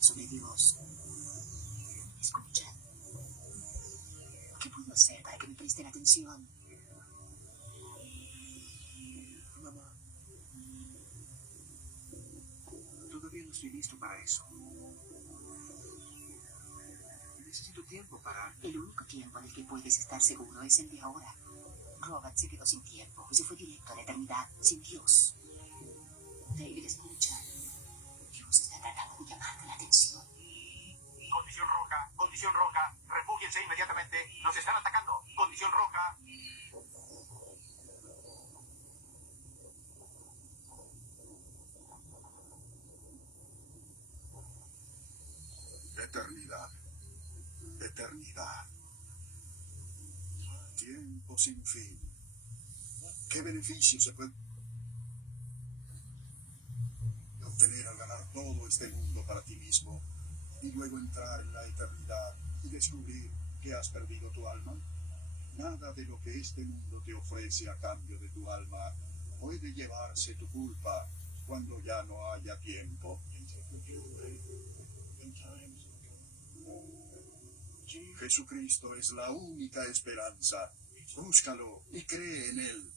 sobre Dios. Escucha. ¿Qué puedo hacer para que me presten atención? Mamá, todavía no estoy listo para eso. Necesito tiempo para... El único tiempo en el que puedes estar seguro es el de ahora. Robert se quedó sin tiempo y se fue directo a la eternidad, sin Dios. David, escucha. Dios está tratando de llamarte la atención. Condición roja, refúgiense inmediatamente, nos están atacando, condición roja. Eternidad. Eternidad. Tiempo sin fin. ¿Qué beneficio se puede obtener al ganar todo este mundo para ti mismo y luego entrar en la eternidad y descubrir que has perdido tu alma? Nada de lo que este mundo te ofrece a cambio de tu alma puede llevarse tu culpa cuando ya no haya tiempo. Jesucristo es la única esperanza. Búscalo y cree en Él.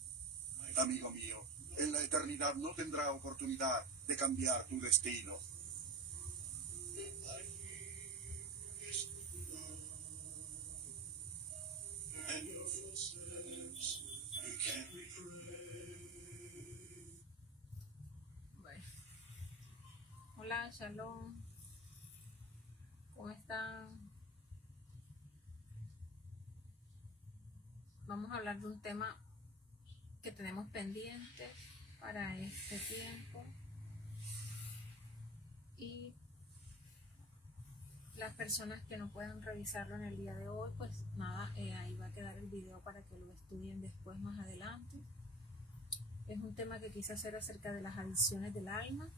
Amigo mío, en la eternidad no tendrá oportunidad de cambiar tu destino. Bueno. Hola, shalom. ¿Cómo están? Vamos a hablar de un tema que tenemos pendiente para este tiempo. Y las personas que no puedan revisarlo en el día de hoy, pues nada, ahí va a quedar el video para que lo estudien después más adelante. Es un tema que quise hacer acerca de las adicciones del alma.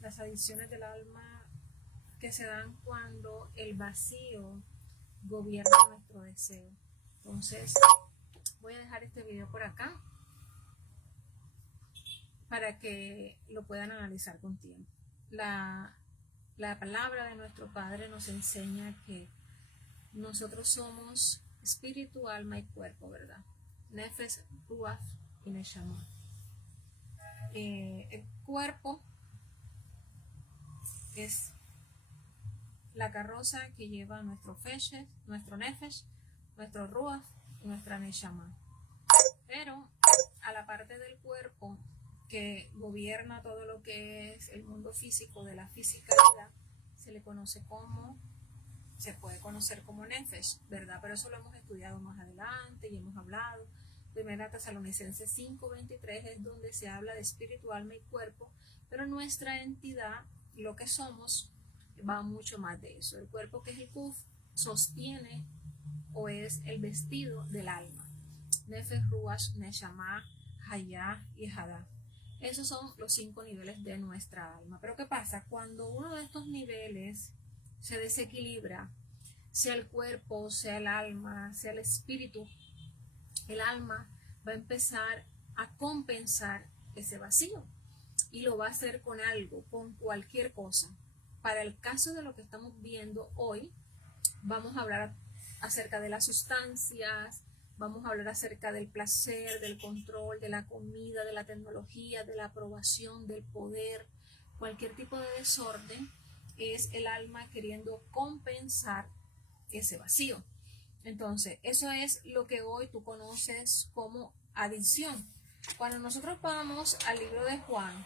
Las adicciones del alma que se dan cuando el vacío gobierna nuestro deseo. Entonces, voy a dejar este video por acá para que lo puedan analizar con tiempo. La palabra de nuestro Padre nos enseña que nosotros somos espíritu, alma y cuerpo, ¿verdad? Nefesh, Ruach y Neshama. El cuerpo es la carroza que lleva nuestro Feshes, nuestro Nefesh, nuestro Ruach y nuestra Neshama. Pero a la parte del cuerpo que gobierna todo lo que es el mundo físico de la fisicalidad, se puede conocer como Nefesh, ¿verdad? Pero eso lo hemos estudiado más adelante y hemos hablado. Primera Tesalonicenses 5:23 es donde se habla de espíritu, alma y cuerpo, pero nuestra entidad, lo que somos, va mucho más de eso. El cuerpo, que es el Kuf, sostiene o es el vestido del alma. Nefesh, Ruach, Neshama, Hayah y Hadá. Esos son los 5 niveles de nuestra alma. Pero ¿qué pasa? Cuando uno de estos niveles se desequilibra, sea el cuerpo, sea el alma, sea el espíritu, el alma va a empezar a compensar ese vacío y lo va a hacer con algo, con cualquier cosa. Para el caso de lo que estamos viendo hoy, vamos a hablar acerca de las sustancias, vamos a hablar acerca del placer, del control, de la comida, de la tecnología, de la aprobación, del poder. Cualquier tipo de desorden es el alma queriendo compensar ese vacío. Entonces, eso es lo que hoy tú conoces como adicción. Cuando nosotros vamos al libro de Juan,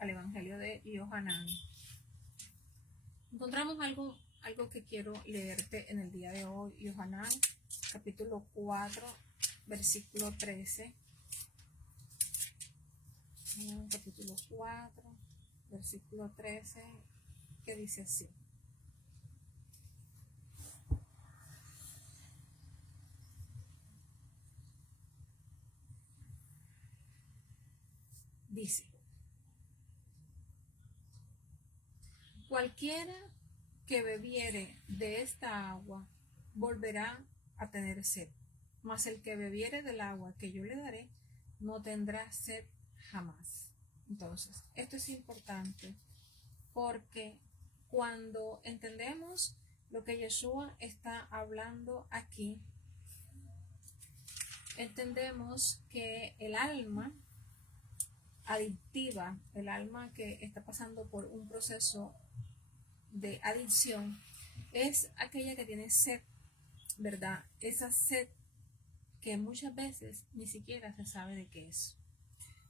al Evangelio de Yohanan, encontramos algo que quiero leerte en el día de hoy. Yohanan, capítulo 4, versículo 13. Capítulo 4, versículo 13, que dice así. Dice: cualquiera que bebiere de esta agua volverá a tener sed, mas el que bebiere del agua que yo le daré no tendrá sed jamás. Entonces, esto es importante porque cuando entendemos lo que Yeshua está hablando aquí, entendemos que el alma adictiva, el alma que está pasando por un proceso de adicción, es aquella que tiene sed, ¿verdad? Esa sed que muchas veces ni siquiera se sabe de qué es.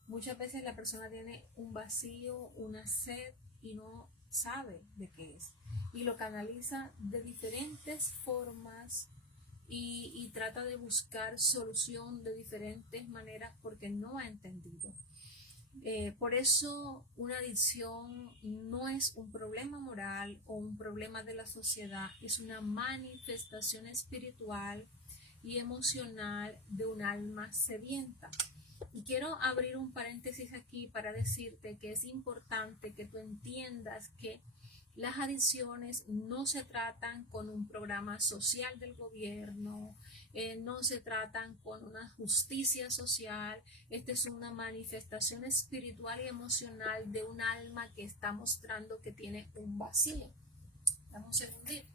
Muchas veces la persona tiene un vacío, una sed y no sabe de qué es. Y lo canaliza de diferentes formas y trata de buscar solución de diferentes maneras porque no ha entendido. Por eso una adicción no es un problema moral o un problema de la sociedad, es una manifestación espiritual y emocional de un alma sedienta. Y quiero abrir un paréntesis aquí para decirte que es importante que tú entiendas que las adicciones no se tratan con un programa social del gobierno, no se tratan con una justicia social. Esta es una manifestación espiritual y emocional de un alma que está mostrando que tiene un vacío. Dame un segundito.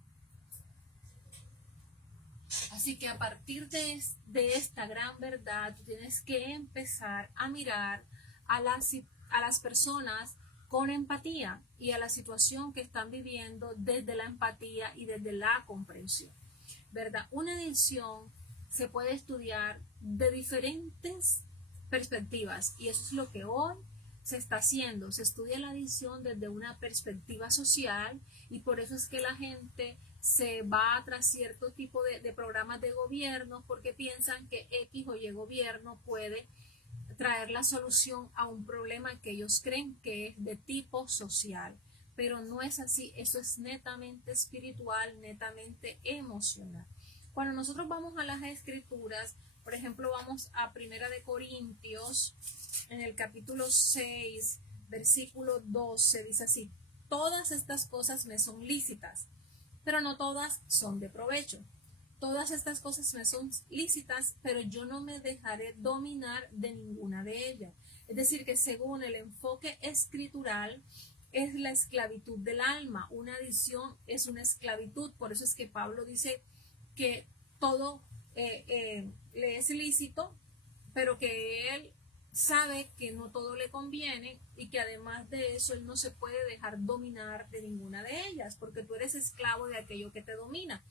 Así que a partir de esta gran verdad, tú tienes que empezar a mirar a las personas con empatía y a la situación que están viviendo desde la empatía y desde la comprensión, ¿verdad? Una adicción se puede estudiar de diferentes perspectivas y eso es lo que hoy se está haciendo. Se estudia la adicción desde una perspectiva social y por eso es que la gente se va tras cierto tipo de programas de gobierno porque piensan que X o Y gobierno puede traer la solución a un problema que ellos creen que es de tipo social, pero no es así. Eso es netamente espiritual, netamente emocional. Cuando nosotros vamos a las escrituras, por ejemplo, vamos a Primera de Corintios, en el capítulo 6, versículo 12, dice así: todas estas cosas me son lícitas, pero no todas son de provecho. Todas estas cosas me son lícitas, pero yo no me dejaré dominar de ninguna de ellas. Es decir, que según el enfoque escritural, es la esclavitud del alma. Una adicción es una esclavitud. Por eso es que Pablo dice que todo le es lícito, pero que él sabe que no todo le conviene y que además de eso él no se puede dejar dominar de ninguna de ellas, porque tú eres esclavo de aquello que te domina,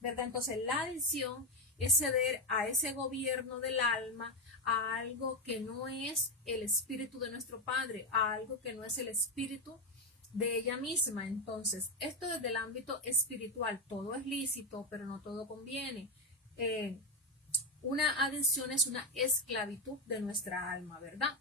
¿verdad? Entonces la adicción es ceder a ese gobierno del alma, a algo que no es el espíritu de nuestro Padre, a algo que no es el espíritu de ella misma. Entonces, esto desde el ámbito espiritual, todo es lícito, pero no todo conviene. Una adicción es una esclavitud de nuestra alma, ¿verdad?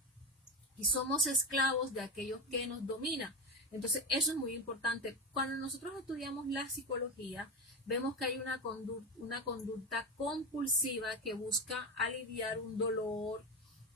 Y somos esclavos de aquello que nos domina. Entonces, eso es muy importante. Cuando nosotros estudiamos la psicología, vemos que hay una conducta compulsiva que busca aliviar un dolor,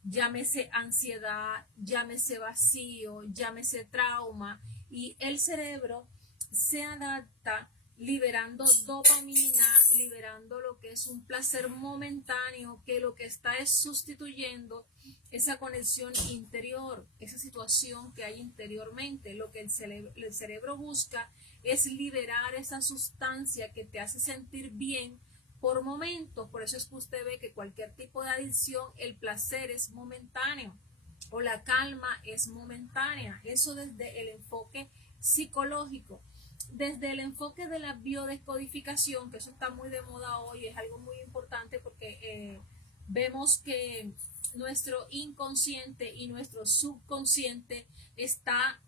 llámese ansiedad, llámese vacío, llámese trauma, y el cerebro se adapta liberando dopamina, liberando lo que es un placer momentáneo, que lo que está es sustituyendo esa conexión interior, esa situación que hay interiormente. Lo que el cerebro busca es liberar esa sustancia que te hace sentir bien por momentos. Por eso es que usted ve que cualquier tipo de adicción, el placer es momentáneo o la calma es momentánea. Eso desde el enfoque psicológico. Desde el enfoque de la biodescodificación, que eso está muy de moda hoy, es algo muy importante porque vemos que nuestro inconsciente y nuestro subconsciente está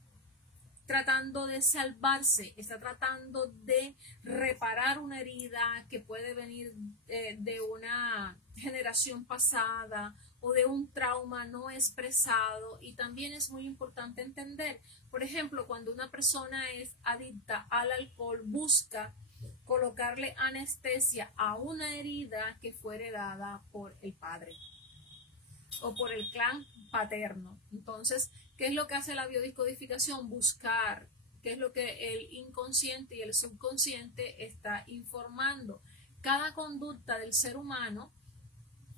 tratando de salvarse, está tratando de reparar una herida que puede venir de una generación pasada o de un trauma no expresado. Y también es muy importante entender, por ejemplo, cuando una persona es adicta al alcohol, busca colocarle anestesia a una herida que fue heredada por el padre o por el clan paterno. Entonces, ¿qué es lo que hace la biodescodificación? Buscar qué es lo que el inconsciente y el subconsciente está informando. Cada conducta del ser humano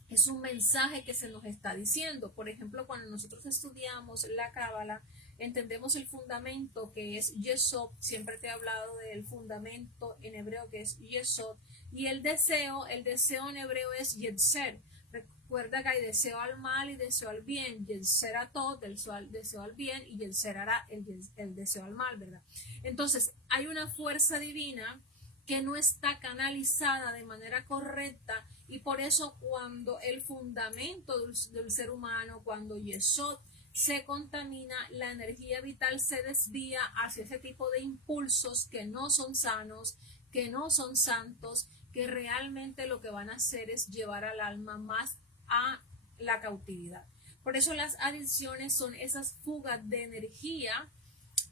es un mensaje que se nos está diciendo. Por ejemplo, cuando nosotros estudiamos la cábala, entendemos el fundamento que es Yesod, siempre te he hablado del fundamento en hebreo que es Yesod, y el deseo en hebreo es Yetzer. Recuerda que hay deseo al mal y deseo al bien, Yetzer a todo, deseo al bien, y Yetzer hará el deseo al mal, ¿verdad? Entonces, hay una fuerza divina que no está canalizada de manera correcta, y por eso cuando el fundamento del ser humano, cuando Yesod se contamina, la energía vital se desvía hacia ese tipo de impulsos que no son sanos, que no son santos, que realmente lo que van a hacer es llevar al alma más a la cautividad. Por eso las adicciones son esas fugas de energía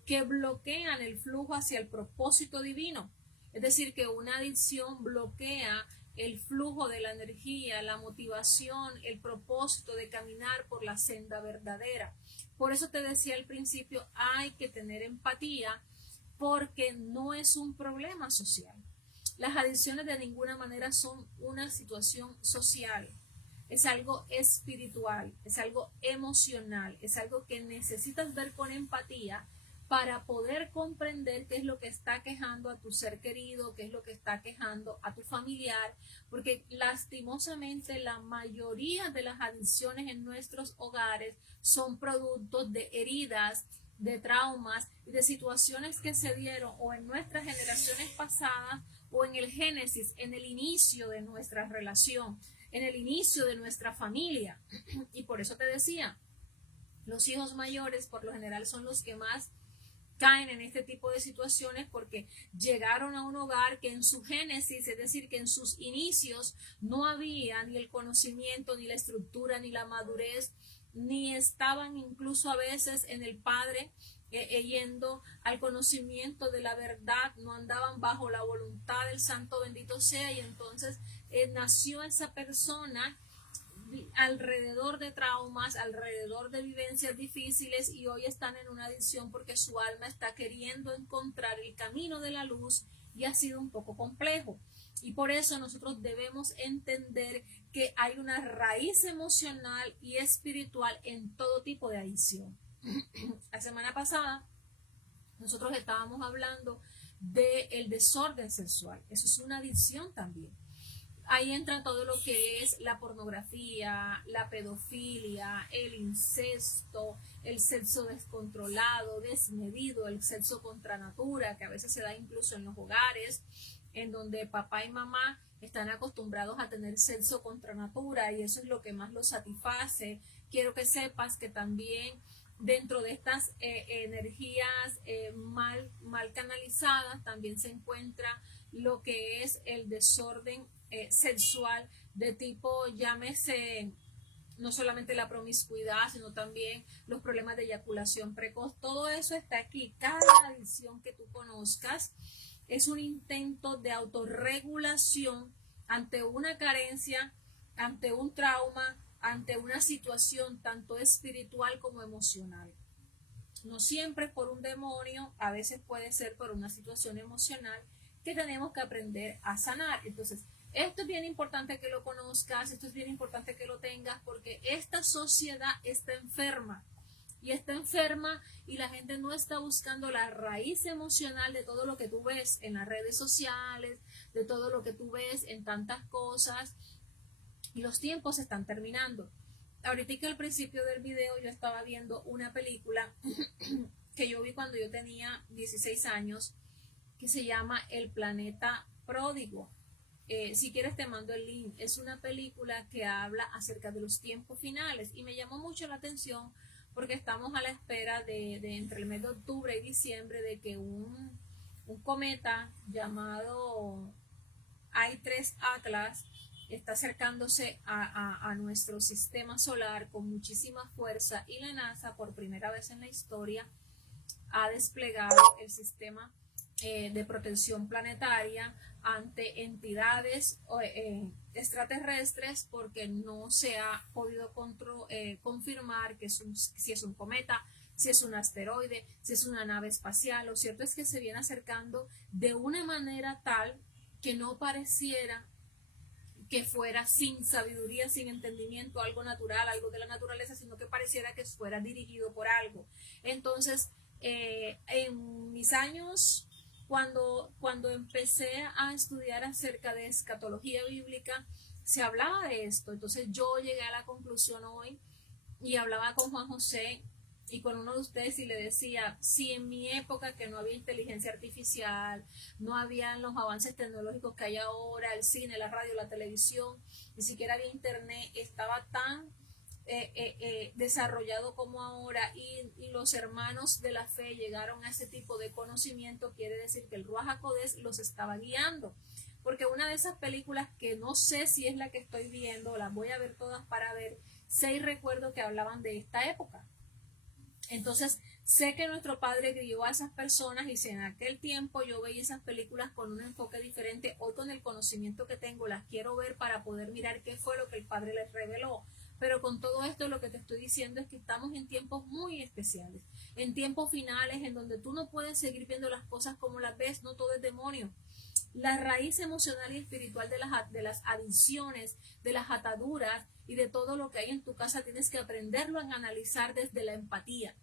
que bloquean el flujo hacia el propósito divino. Es decir, que una adicción bloquea el flujo de la energía, la motivación, el propósito de caminar por la senda verdadera. Por eso te decía al principio, hay que tener empatía, porque no es un problema social. Las adicciones de ninguna manera son una situación social. Es algo espiritual, es algo emocional, es algo que necesitas ver con empatía para poder comprender qué es lo que está quejando a tu ser querido, qué es lo que está quejando a tu familiar, porque lastimosamente la mayoría de las adicciones en nuestros hogares son productos de heridas, de traumas y de situaciones que se dieron o en nuestras generaciones pasadas o en el génesis, en el inicio de nuestra relación, en el inicio de nuestra familia. Y por eso te decía, los hijos mayores por lo general son los que más caen en este tipo de situaciones, porque llegaron a un hogar que en su génesis, es decir, que en sus inicios no había ni el conocimiento, ni la estructura, ni la madurez, ni estaban incluso a veces en el padre yendo al conocimiento de la verdad, no andaban bajo la voluntad del santo bendito sea, y entonces nació esa persona alrededor de traumas, alrededor de vivencias difíciles, y hoy están en una adicción porque su alma está queriendo encontrar el camino de la luz, y ha sido un poco complejo. Y por eso nosotros debemos entender que hay una raíz emocional y espiritual en todo tipo de adicción. La semana pasada nosotros estábamos hablando del desorden sexual. Eso es una adicción también. Ahí entra todo lo que es la pornografía, la pedofilia, el incesto, el sexo descontrolado, desmedido, el sexo contra natura, que a veces se da incluso en los hogares, en donde papá y mamá están acostumbrados a tener sexo contra natura, y eso es lo que más los satisface. Quiero que sepas que también dentro de estas energías mal canalizadas también se encuentra lo que es el desorden sexual de tipo, llámese no solamente la promiscuidad, sino también los problemas de eyaculación precoz. Todo eso está aquí. Cada adicción que tú conozcas es un intento de autorregulación ante una carencia, ante un trauma, ante una situación tanto espiritual como emocional. No siempre es por un demonio, a veces puede ser por una situación emocional que tenemos que aprender a sanar. Entonces, esto es bien importante que lo conozcas, esto es bien importante que lo tengas, porque esta sociedad está enferma. Y está enferma, y la gente no está buscando la raíz emocional de todo lo que tú ves en las redes sociales, de todo lo que tú ves en tantas cosas. Y los tiempos se están terminando. Ahorita que al principio del video yo estaba viendo una película que yo vi cuando yo tenía 16 años, que se llama El Planeta Pródigo. Si quieres te mando el link. Es una película que habla acerca de los tiempos finales, y me llamó mucho la atención porque estamos a la espera de entre el mes de octubre y diciembre de que un cometa llamado I-3 Atlas está acercándose a nuestro sistema solar con muchísima fuerza, y la NASA por primera vez en la historia ha desplegado el sistema de protección planetaria ante entidades extraterrestres, porque no se ha podido confirmar que si es un cometa, si es un asteroide, si es una nave espacial. Lo cierto es que se viene acercando de una manera tal que no pareciera que fuera sin sabiduría, sin entendimiento, algo natural, algo de la naturaleza, sino que pareciera que fuera dirigido por algo. Entonces, en mis años, cuando empecé a estudiar acerca de escatología bíblica, se hablaba de esto. Entonces yo llegué a la conclusión hoy y hablaba con Juan José y con uno de ustedes y le decía, si en mi época que no había inteligencia artificial, no habían los avances tecnológicos que hay ahora, el cine, la radio, la televisión, ni siquiera había internet, estaba tan desarrollado como ahora y los hermanos de la fe llegaron a ese tipo de conocimiento, quiere decir que el Ruach HaKodesh los estaba guiando. Porque una de esas películas que no sé si es la que estoy viendo, las voy a ver todas para ver, 6 recuerdo que hablaban de esta época. Entonces, sé que nuestro Padre guió a esas personas y si en aquel tiempo yo veía esas películas con un enfoque diferente, hoy con el conocimiento que tengo las quiero ver para poder mirar qué fue lo que el Padre les reveló. Pero con todo esto lo que te estoy diciendo es que estamos en tiempos muy especiales, en tiempos finales en donde tú no puedes seguir viendo las cosas como las ves, no todo es demonio. La raíz emocional y espiritual de las adicciones, de las ataduras y de todo lo que hay en tu casa tienes que aprenderlo a analizar desde la empatía,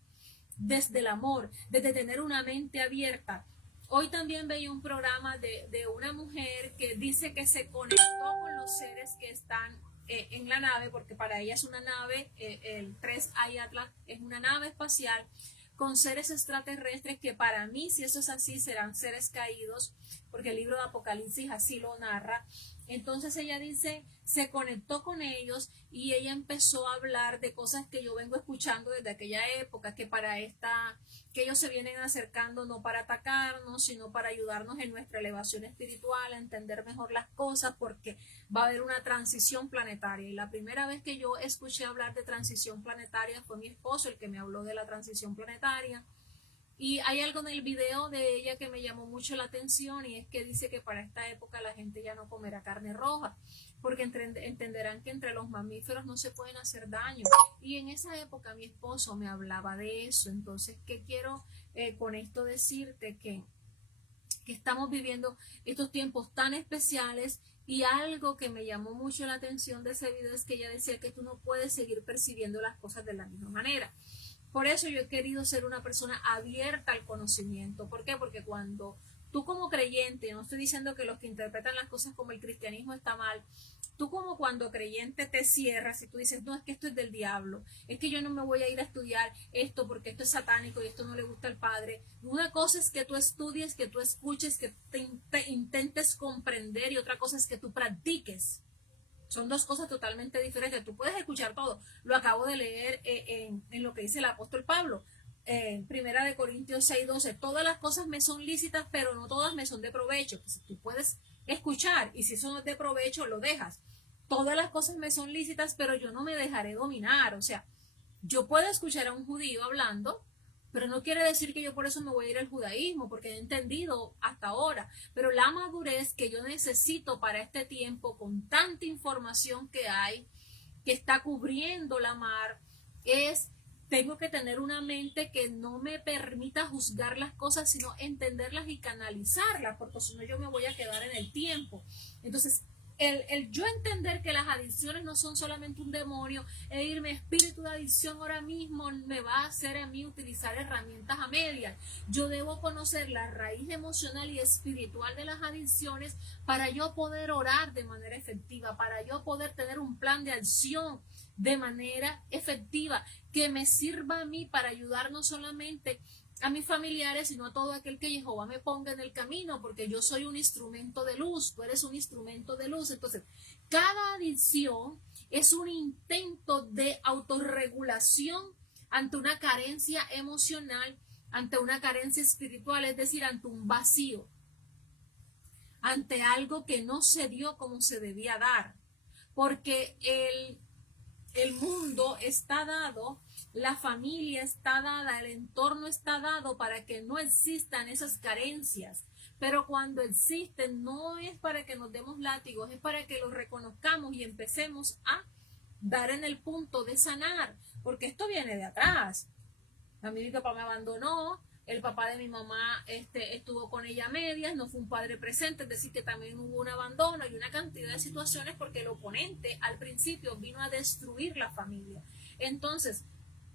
desde el amor, desde tener una mente abierta. Hoy también veía un programa de una mujer que dice que se conectó con los seres que están en la nave, porque para ella es una nave, el 3i Atlas es una nave espacial con seres extraterrestres que para mí, si eso es así, serán seres caídos, porque el libro de Apocalipsis así lo narra. Entonces ella dice, se conectó con ellos y ella empezó a hablar de cosas que yo vengo escuchando desde aquella época, que que ellos se vienen acercando no para atacarnos, sino para ayudarnos en nuestra elevación espiritual, a entender mejor las cosas, porque va a haber una transición planetaria. Y la primera vez que yo escuché hablar de transición planetaria fue mi esposo el que me habló de la transición planetaria. Y hay algo en el video de ella que me llamó mucho la atención y es que dice que para esta época la gente ya no comerá carne roja porque entenderán que entre los mamíferos no se pueden hacer daño. Y en esa época mi esposo me hablaba de eso. Entonces, ¿qué quiero con esto decirte? Que estamos viviendo estos tiempos tan especiales y algo que me llamó mucho la atención de ese video es que ella decía que tú no puedes seguir percibiendo las cosas de la misma manera. Por eso yo he querido ser una persona abierta al conocimiento. ¿Por qué? Porque cuando tú como creyente, no estoy diciendo que los que interpretan las cosas como el cristianismo está mal, tú como cuando creyente te cierras y tú dices, no, es que esto es del diablo, es que yo no me voy a ir a estudiar esto porque esto es satánico y esto no le gusta al Padre. Una cosa es que tú estudies, que tú escuches, que te intentes comprender y otra cosa es que tú practiques. Son dos cosas totalmente diferentes. Tú puedes escuchar todo. Lo acabo de leer en lo que dice el apóstol Pablo. En 1 Corintios 6:12. Todas las cosas me son lícitas, pero no todas me son de provecho. Pues tú puedes escuchar y si eso no es de provecho, lo dejas. Todas las cosas me son lícitas, pero yo no me dejaré dominar. O sea, yo puedo escuchar a un judío hablando, pero no quiere decir que yo por eso me voy a ir al judaísmo, porque he entendido hasta ahora. Pero la madurez que yo necesito para este tiempo, con tanta información que hay, que está cubriendo la mar, tengo que tener una mente que no me permita juzgar las cosas, sino entenderlas y canalizarlas, porque si no yo me voy a quedar en el tiempo. Entonces, el yo entender que las adicciones no son solamente un demonio, e irme espíritu de adicción ahora mismo me va a hacer a mí utilizar herramientas a medias. Yo debo conocer la raíz emocional y espiritual de las adicciones para yo poder orar de manera efectiva, para yo poder tener un plan de acción de manera efectiva que me sirva a mí para ayudar no solamente a mis familiares, sino a todo aquel que Jehová me ponga en el camino, porque yo soy un instrumento de luz, tú eres un instrumento de luz. Entonces, cada adicción es un intento de autorregulación ante una carencia emocional, ante una carencia espiritual, es decir, ante un vacío, ante algo que no se dio como se debía dar, porque el mundo está dado, la familia está dada, el entorno está dado para que no existan esas carencias. Pero cuando existen no es para que nos demos látigos, es para que los reconozcamos y empecemos a dar en el punto de sanar, porque esto viene de atrás. A mí mi papá me abandonó, el papá de mi mamá estuvo con ella a medias, no fue un padre presente, es decir, que también hubo un abandono y una cantidad de situaciones porque el oponente al principio vino a destruir la familia. Entonces,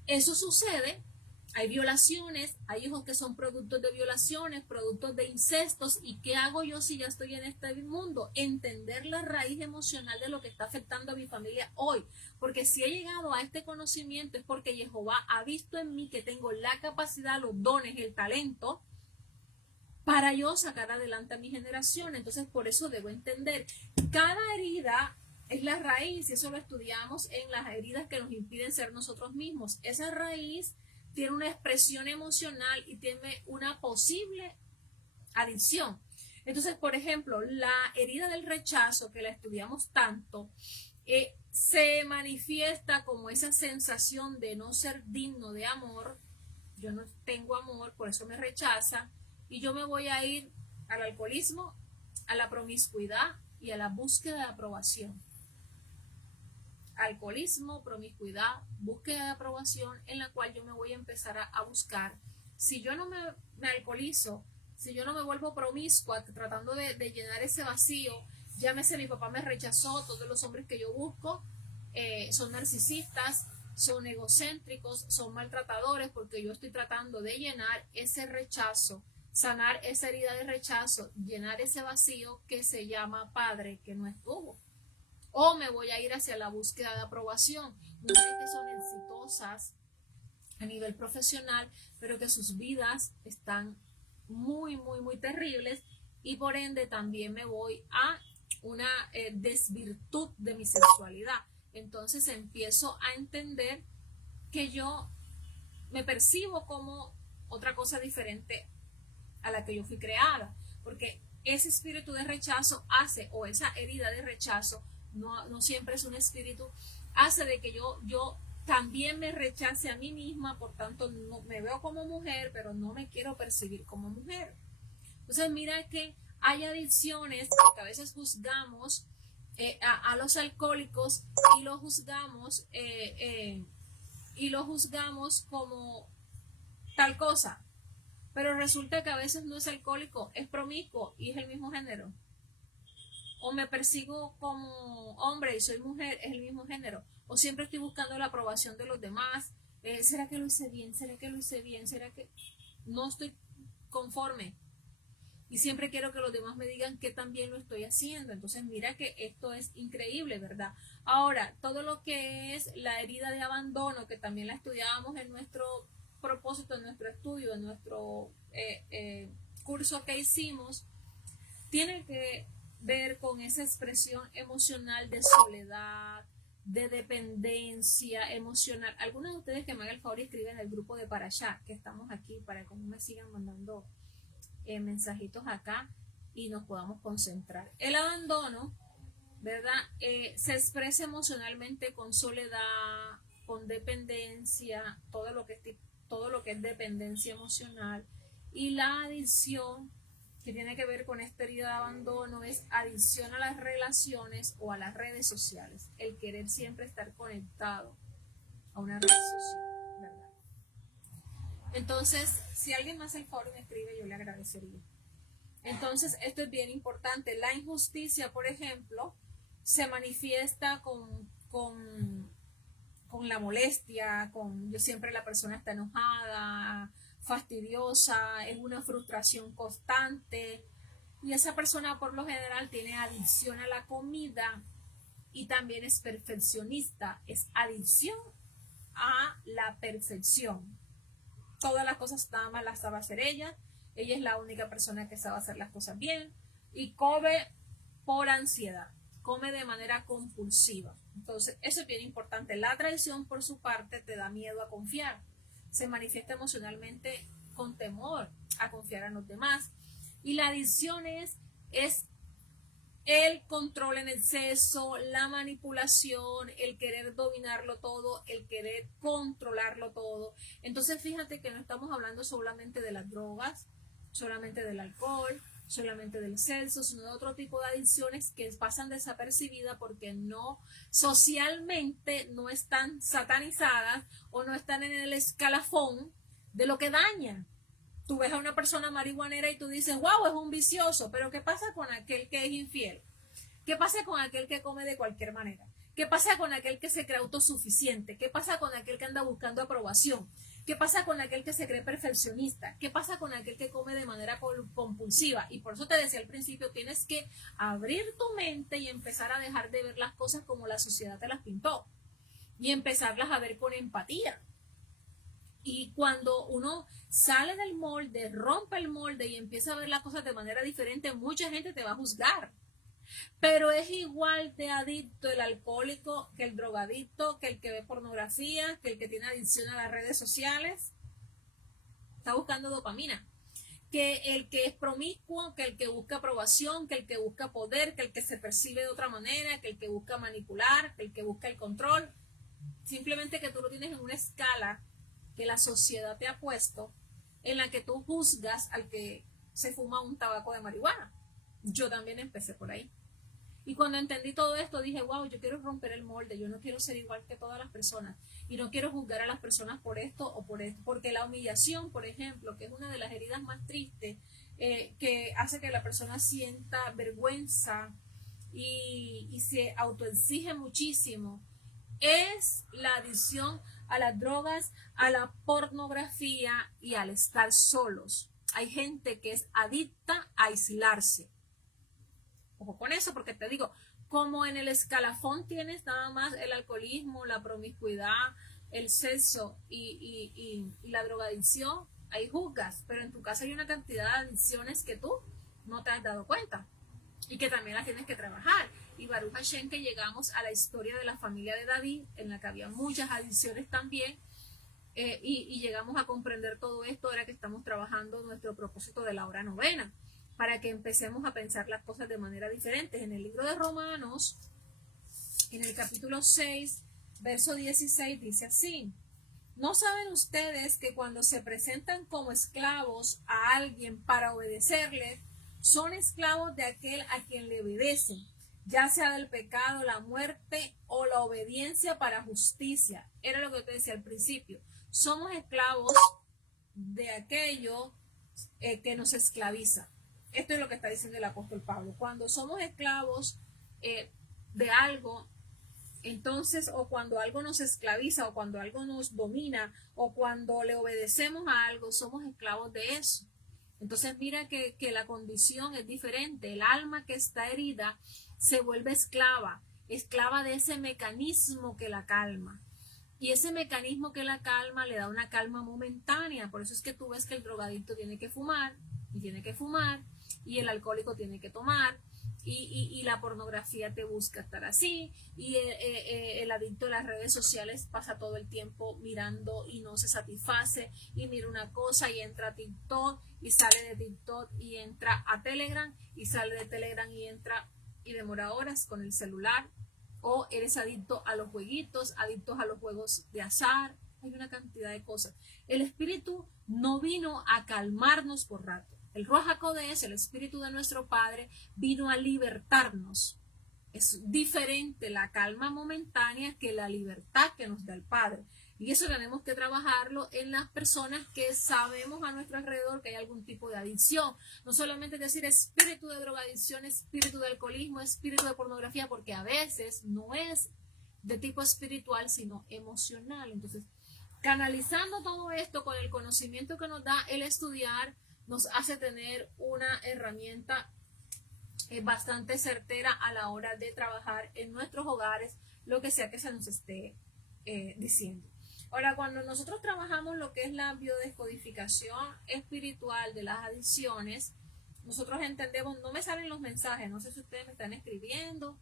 eso sucede. Hay violaciones, hay hijos que son productos de violaciones, productos de incestos. ¿Y qué hago yo si ya estoy en este mundo? Entender la raíz emocional de lo que está afectando a mi familia hoy. Porque si he llegado a este conocimiento es porque Jehová ha visto en mí que tengo la capacidad, los dones, el talento para yo sacar adelante a mi generación. Entonces, por eso debo entender. Cada herida es la raíz, y eso lo estudiamos en las heridas que nos impiden ser nosotros mismos. Esa raíz tiene una expresión emocional y tiene una posible adicción. Entonces, por ejemplo, la herida del rechazo, que la estudiamos tanto, se manifiesta como esa sensación de no ser digno de amor. Yo no tengo amor, por eso me rechazan, y yo me voy a ir al alcoholismo, a la promiscuidad y a la búsqueda de aprobación. Alcoholismo, promiscuidad, búsqueda de aprobación, en la cual yo me voy a empezar a buscar. Si yo no me alcoholizo, si yo no me vuelvo promiscua tratando de llenar ese vacío, llámese mi papá me rechazó, todos los hombres que yo busco son narcisistas, son egocéntricos, son maltratadores, porque yo estoy tratando de llenar ese rechazo, sanar esa herida de rechazo, llenar ese vacío que se llama padre que no estuvo. O me voy a ir hacia la búsqueda de aprobación. Mujeres que son exitosas a nivel profesional, pero que sus vidas están muy, muy, muy terribles, y por ende también me voy a una desvirtud de mi sexualidad. Entonces empiezo a entender que yo me percibo como otra cosa diferente a la que yo fui creada, porque ese espíritu de rechazo hace, o esa herida de rechazo, no siempre es un espíritu, hace de que yo también me rechace a mí misma, por tanto no, me veo como mujer, pero no me quiero percibir como mujer. Entonces mira que hay adicciones que a veces juzgamos a los alcohólicos y lo juzgamos como tal cosa, pero resulta que a veces no es alcohólico, es promiscuo y es el mismo género. O me persigo como hombre y soy mujer, es el mismo género. O siempre estoy buscando la aprobación de los demás. ¿Será que lo hice bien? ¿Será que lo hice bien? ¿Será que no estoy conforme? Y siempre quiero que los demás me digan que también lo estoy haciendo. Entonces mira que esto es increíble, ¿verdad? Ahora, todo lo que es la herida de abandono, que también la estudiábamos en nuestro propósito, en nuestro estudio, en nuestro curso que hicimos, tiene que ver con esa expresión emocional de soledad, de dependencia emocional. Algunos de ustedes que me hagan el favor y escriben el grupo de Parashá, que estamos aquí, para que me sigan mandando mensajitos acá y nos podamos concentrar. El abandono, ¿verdad? Se expresa emocionalmente con soledad, con dependencia, todo lo que es dependencia emocional. Y la adicción, que tiene que ver con esta herida de abandono, es adicción a las relaciones o a las redes sociales, el querer siempre estar conectado a una red social, ¿verdad? Entonces, si alguien me hace el favor y me escribe, yo le agradecería. Entonces, esto es bien importante. La injusticia, por ejemplo, se manifiesta con la molestia, yo siempre la persona está enojada, fastidiosa, es una frustración constante, y esa persona por lo general tiene adicción a la comida y también es perfeccionista, es adicción a la perfección. Todas las cosas nada más las sabe hacer ella es la única persona que sabe hacer las cosas bien, y come por ansiedad, come de manera compulsiva. Entonces eso es bien importante. La traición por su parte te da miedo a confiar, se manifiesta emocionalmente con temor a confiar en los demás. Y la adicción es el control en exceso, la manipulación, el querer dominarlo todo, el querer controlarlo todo. Entonces fíjate que no estamos hablando solamente de las drogas, solamente del alcohol, solamente del sexo, sino de otro tipo de adicciones que pasan desapercibidas porque no socialmente no están satanizadas o no están en el escalafón de lo que daña. Tú ves a una persona marihuanera y tú dices, wow, es un vicioso, pero ¿qué pasa con aquel que es infiel? ¿Qué pasa con aquel que come de cualquier manera? ¿Qué pasa con aquel que se cree autosuficiente? ¿Qué pasa con aquel que anda buscando aprobación? ¿Qué pasa con aquel que se cree perfeccionista? ¿Qué pasa con aquel que come de manera compulsiva? Y por eso te decía al principio, tienes que abrir tu mente y empezar a dejar de ver las cosas como la sociedad te las pintó y empezarlas a ver con empatía. Y cuando uno sale del molde, rompe el molde y empieza a ver las cosas de manera diferente, mucha gente te va a juzgar. Pero es igual de adicto el alcohólico que el drogadicto, que el que ve pornografía, que el que tiene adicción a las redes sociales. Está buscando dopamina. Que el que es promiscuo, que el que busca aprobación, que el que busca poder, que el que se percibe de otra manera, que el que busca manipular, que el que busca el control. Simplemente que tú lo tienes en una escala que la sociedad te ha puesto, en la que tú juzgas al que se fuma un tabaco de marihuana. Yo también empecé por ahí. Y cuando entendí todo esto dije, wow, yo quiero romper el molde, yo no quiero ser igual que todas las personas y no quiero juzgar a las personas por esto o por esto, porque la humillación, por ejemplo, que es una de las heridas más tristes, que hace que la persona sienta vergüenza y se autoexige muchísimo, es la adicción a las drogas, a la pornografía y al estar solos. Hay gente que es adicta a aislarse. Ojo con eso, porque te digo, como en el escalafón tienes nada más el alcoholismo, la promiscuidad, el sexo y la drogadicción, hay juzgas, pero en tu casa hay una cantidad de adicciones que tú no te has dado cuenta y que también las tienes que trabajar. Y Baruch Hashem, que llegamos a la historia de la familia de David, en la que había muchas adicciones también, y llegamos a comprender todo esto ahora que estamos trabajando nuestro propósito de la hora novena, para que empecemos a pensar las cosas de manera diferente. En el libro de Romanos, en el capítulo 6, verso 16, dice así: ¿no saben ustedes que cuando se presentan como esclavos a alguien para obedecerle, son esclavos de aquel a quien le obedecen, ya sea del pecado, la muerte o la obediencia para justicia? Era lo que te decía al principio. Somos esclavos de aquello que nos esclaviza. Esto es lo que está diciendo el apóstol Pablo. Cuando somos esclavos de algo, entonces, o cuando algo nos esclaviza, o cuando algo nos domina, o cuando le obedecemos a algo, somos esclavos de eso. Entonces mira que la condición es diferente. El alma que está herida se vuelve esclava de ese mecanismo que la calma. Y ese mecanismo que la calma le da una calma momentánea. Por eso es que tú ves que el drogadicto tiene que fumar, y tiene que fumar, y el alcohólico tiene que tomar, y la pornografía te busca estar así, y el adicto a las redes sociales pasa todo el tiempo mirando y no se satisface, y mira una cosa y entra a TikTok, y sale de TikTok y entra a Telegram, y sale de Telegram y entra y demora horas con el celular. O eres adicto a los jueguitos, adictos a los juegos de azar. Hay una cantidad de cosas. El espíritu no vino a calmarnos por rato. El Ruach HaKodesh, el espíritu de nuestro Padre, vino a libertarnos. Es diferente la calma momentánea que la libertad que nos da el Padre. Y eso tenemos que trabajarlo en las personas que sabemos a nuestro alrededor que hay algún tipo de adicción. No solamente decir espíritu de drogadicción, espíritu de alcoholismo, espíritu de pornografía, porque a veces no es de tipo espiritual, sino emocional. Entonces, canalizando todo esto con el conocimiento que nos da el estudiar, nos hace tener una herramienta bastante certera a la hora de trabajar en nuestros hogares, lo que sea que se nos esté diciendo. Ahora, cuando nosotros trabajamos lo que es la biodescodificación espiritual de las adicciones, nosotros entendemos, no me salen los mensajes, no sé si ustedes me están escribiendo,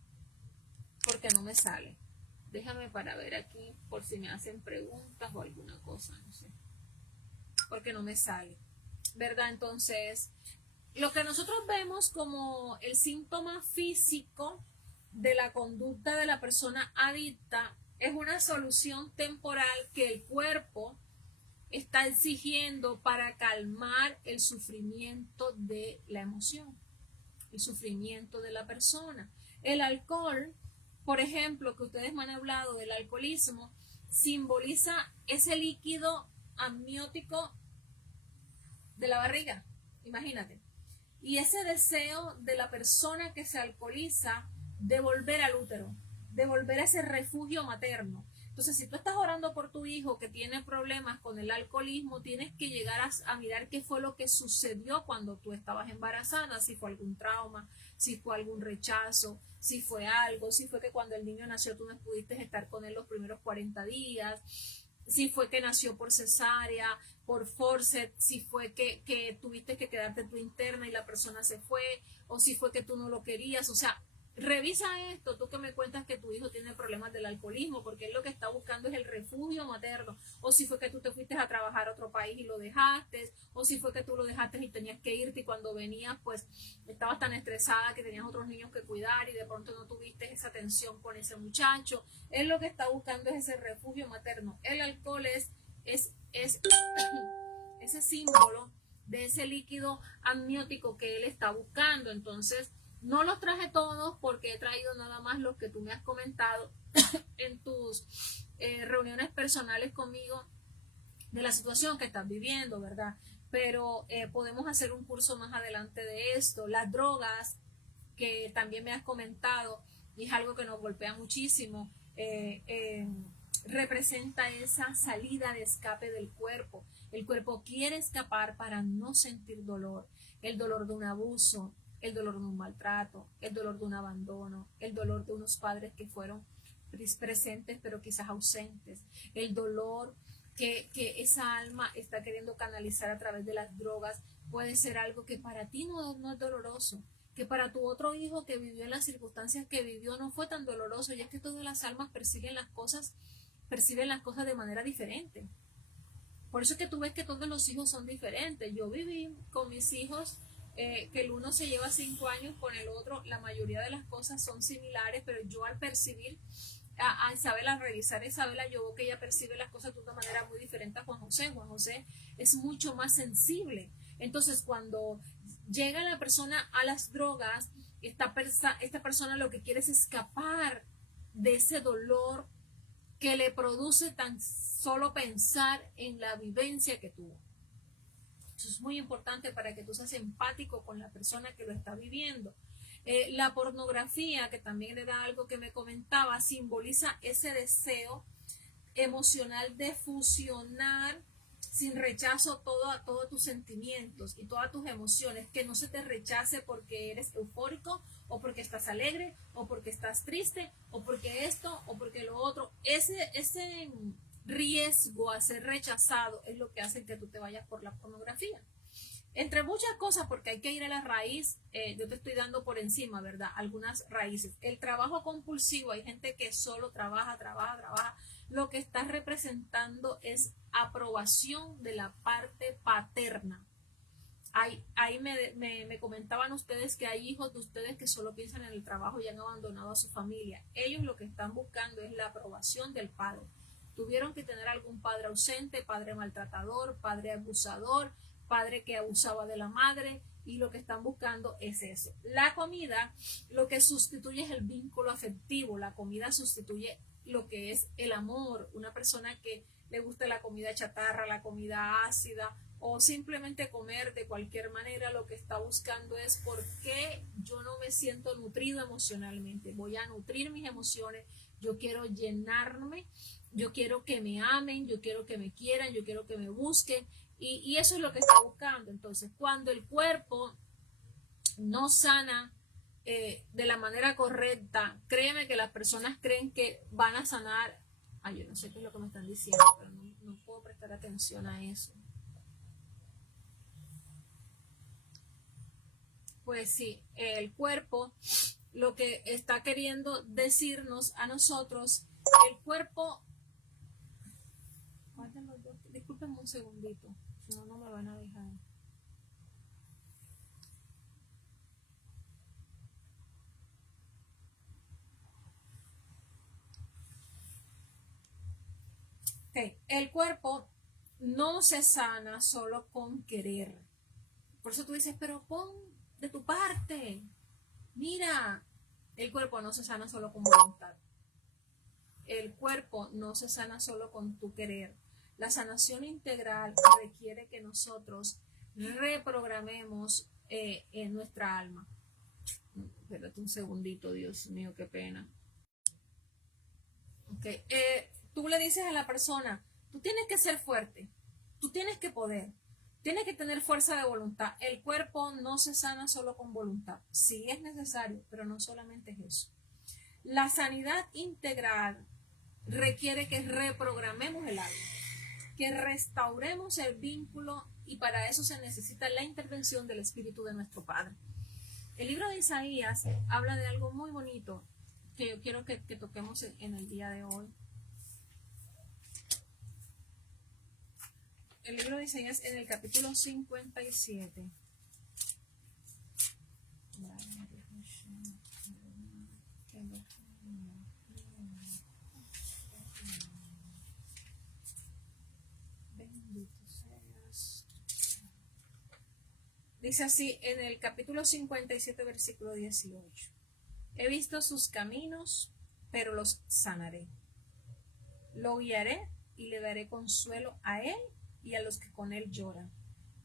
porque no me sale. Déjame para ver aquí por si me hacen preguntas o alguna cosa, no sé, porque no me sale, ¿verdad? Entonces, lo que nosotros vemos como el síntoma físico de la conducta de la persona adicta es una solución temporal que el cuerpo está exigiendo para calmar el sufrimiento de la emoción, el sufrimiento de la persona. El alcohol, por ejemplo, que ustedes me han hablado del alcoholismo, simboliza ese líquido amniótico de la barriga, imagínate. Y ese deseo de la persona que se alcoholiza de volver al útero, de volver a ese refugio materno. Entonces, si tú estás orando por tu hijo que tiene problemas con el alcoholismo, tienes que llegar a mirar qué fue lo que sucedió cuando tú estabas embarazada, si fue algún trauma, si fue algún rechazo, si fue algo, si fue que cuando el niño nació tú no pudiste estar con él los primeros 40 días, si fue que nació por cesárea, por forceps, si fue que tuviste que quedarte tú interna y la persona se fue, o si fue que tú no lo querías. O sea, revisa esto, tú que me cuentas que tu hijo tiene problemas del alcoholismo, porque él lo que está buscando es el refugio materno, o si fue que tú te fuiste a trabajar a otro país y lo dejaste, o si fue que tú lo dejaste y tenías que irte y cuando venías pues estabas tan estresada que tenías otros niños que cuidar y de pronto no tuviste esa atención con ese muchacho. Él lo que está buscando es ese refugio materno. El alcohol es ese símbolo de ese líquido amniótico que él está buscando. Entonces, no los traje todos porque he traído nada más los que tú me has comentado en tus reuniones personales conmigo de la situación que estás viviendo, ¿verdad? Pero podemos hacer un curso más adelante de esto. Las drogas, que también me has comentado, y es algo que nos golpea muchísimo, representa esa salida de escape del cuerpo. El cuerpo quiere escapar para no sentir dolor, el dolor de un abuso, el dolor de un maltrato, el dolor de un abandono, el dolor de unos padres que fueron presentes pero quizás ausentes, el dolor que esa alma está queriendo canalizar a través de las drogas. Puede ser algo que para ti no es doloroso, que para tu otro hijo que vivió en las circunstancias que vivió no fue tan doloroso, y es que todas las almas perciben las cosas de manera diferente. Por eso es que tú ves que todos los hijos son diferentes. Yo viví con mis hijos que el uno se lleva 5 años con el otro, la mayoría de las cosas son similares, pero yo al percibir a Isabela, al revisar a Isabela, yo veo que ella percibe las cosas de una manera muy diferente a Juan José. Juan José es mucho más sensible. Entonces, cuando llega la persona a las drogas, esta persona lo que quiere es escapar de ese dolor que le produce tan solo pensar en la vivencia que tuvo. Eso es muy importante para que tú seas empático con la persona que lo está viviendo. La pornografía, que también era algo que me comentaba, simboliza ese deseo emocional de fusionar sin rechazo todos tus sentimientos y todas tus emociones, que no se te rechace porque eres eufórico o porque estás alegre o porque estás triste o porque esto o porque lo otro. Ese riesgo a ser rechazado es lo que hace que tú te vayas por la pornografía. Entre muchas cosas, porque hay que ir a la raíz. Yo te estoy dando por encima, ¿verdad? Algunas raíces. El trabajo compulsivo, hay gente que solo trabaja. Lo que está representando es aprobación de la parte paterna. Ahí me comentaban ustedes que hay hijos de ustedes que solo piensan en el trabajo y han abandonado a su familia. Ellos lo que están buscando es la aprobación del padre. Tuvieron que tener algún padre ausente, padre maltratador, padre abusador, padre que abusaba de la madre, y lo que están buscando es eso. La comida lo que sustituye es el vínculo afectivo. La comida sustituye lo que es el amor. Una persona que le gusta la comida chatarra, la comida ácida, o simplemente comer de cualquier manera, lo que está buscando es por qué yo no me siento nutrido emocionalmente. Voy a nutrir mis emociones, yo quiero llenarme, yo quiero que me amen, yo quiero que me quieran, yo quiero que me busquen, y eso es lo que está buscando. Entonces, cuando el cuerpo no sana de la manera correcta, créeme que las personas creen que van a sanar. Ay, yo no sé qué es lo que me están diciendo, pero no puedo prestar atención a eso. Pues sí, el cuerpo lo que está queriendo decirnos a nosotros, el cuerpo, discúlpenme un segundito, si no, no me van a dejar. Okay. El cuerpo no se sana solo con querer. Por eso tú dices, pero pon de tu parte. Mira, el cuerpo no se sana solo con voluntad. El cuerpo no se sana solo con tu querer. La sanación integral requiere que nosotros reprogramemos en nuestra alma. Espérate un segundito, Dios mío, qué pena. Okay. Tú le dices a la persona, tú tienes que ser fuerte, tú tienes que poder, tienes que tener fuerza de voluntad. El cuerpo no se sana solo con voluntad, sí es necesario, pero no solamente es eso. La sanidad integral requiere que reprogramemos el alma, que restauremos el vínculo, y para eso se necesita la intervención del Espíritu de nuestro Padre. El libro de Isaías habla de algo muy bonito que yo quiero que toquemos en el día de hoy. El libro de Isaías en el capítulo 57. Dice así en el capítulo 57, versículo 18. He visto sus caminos, pero los sanaré. Lo guiaré y le daré consuelo a él y a los que con él lloran,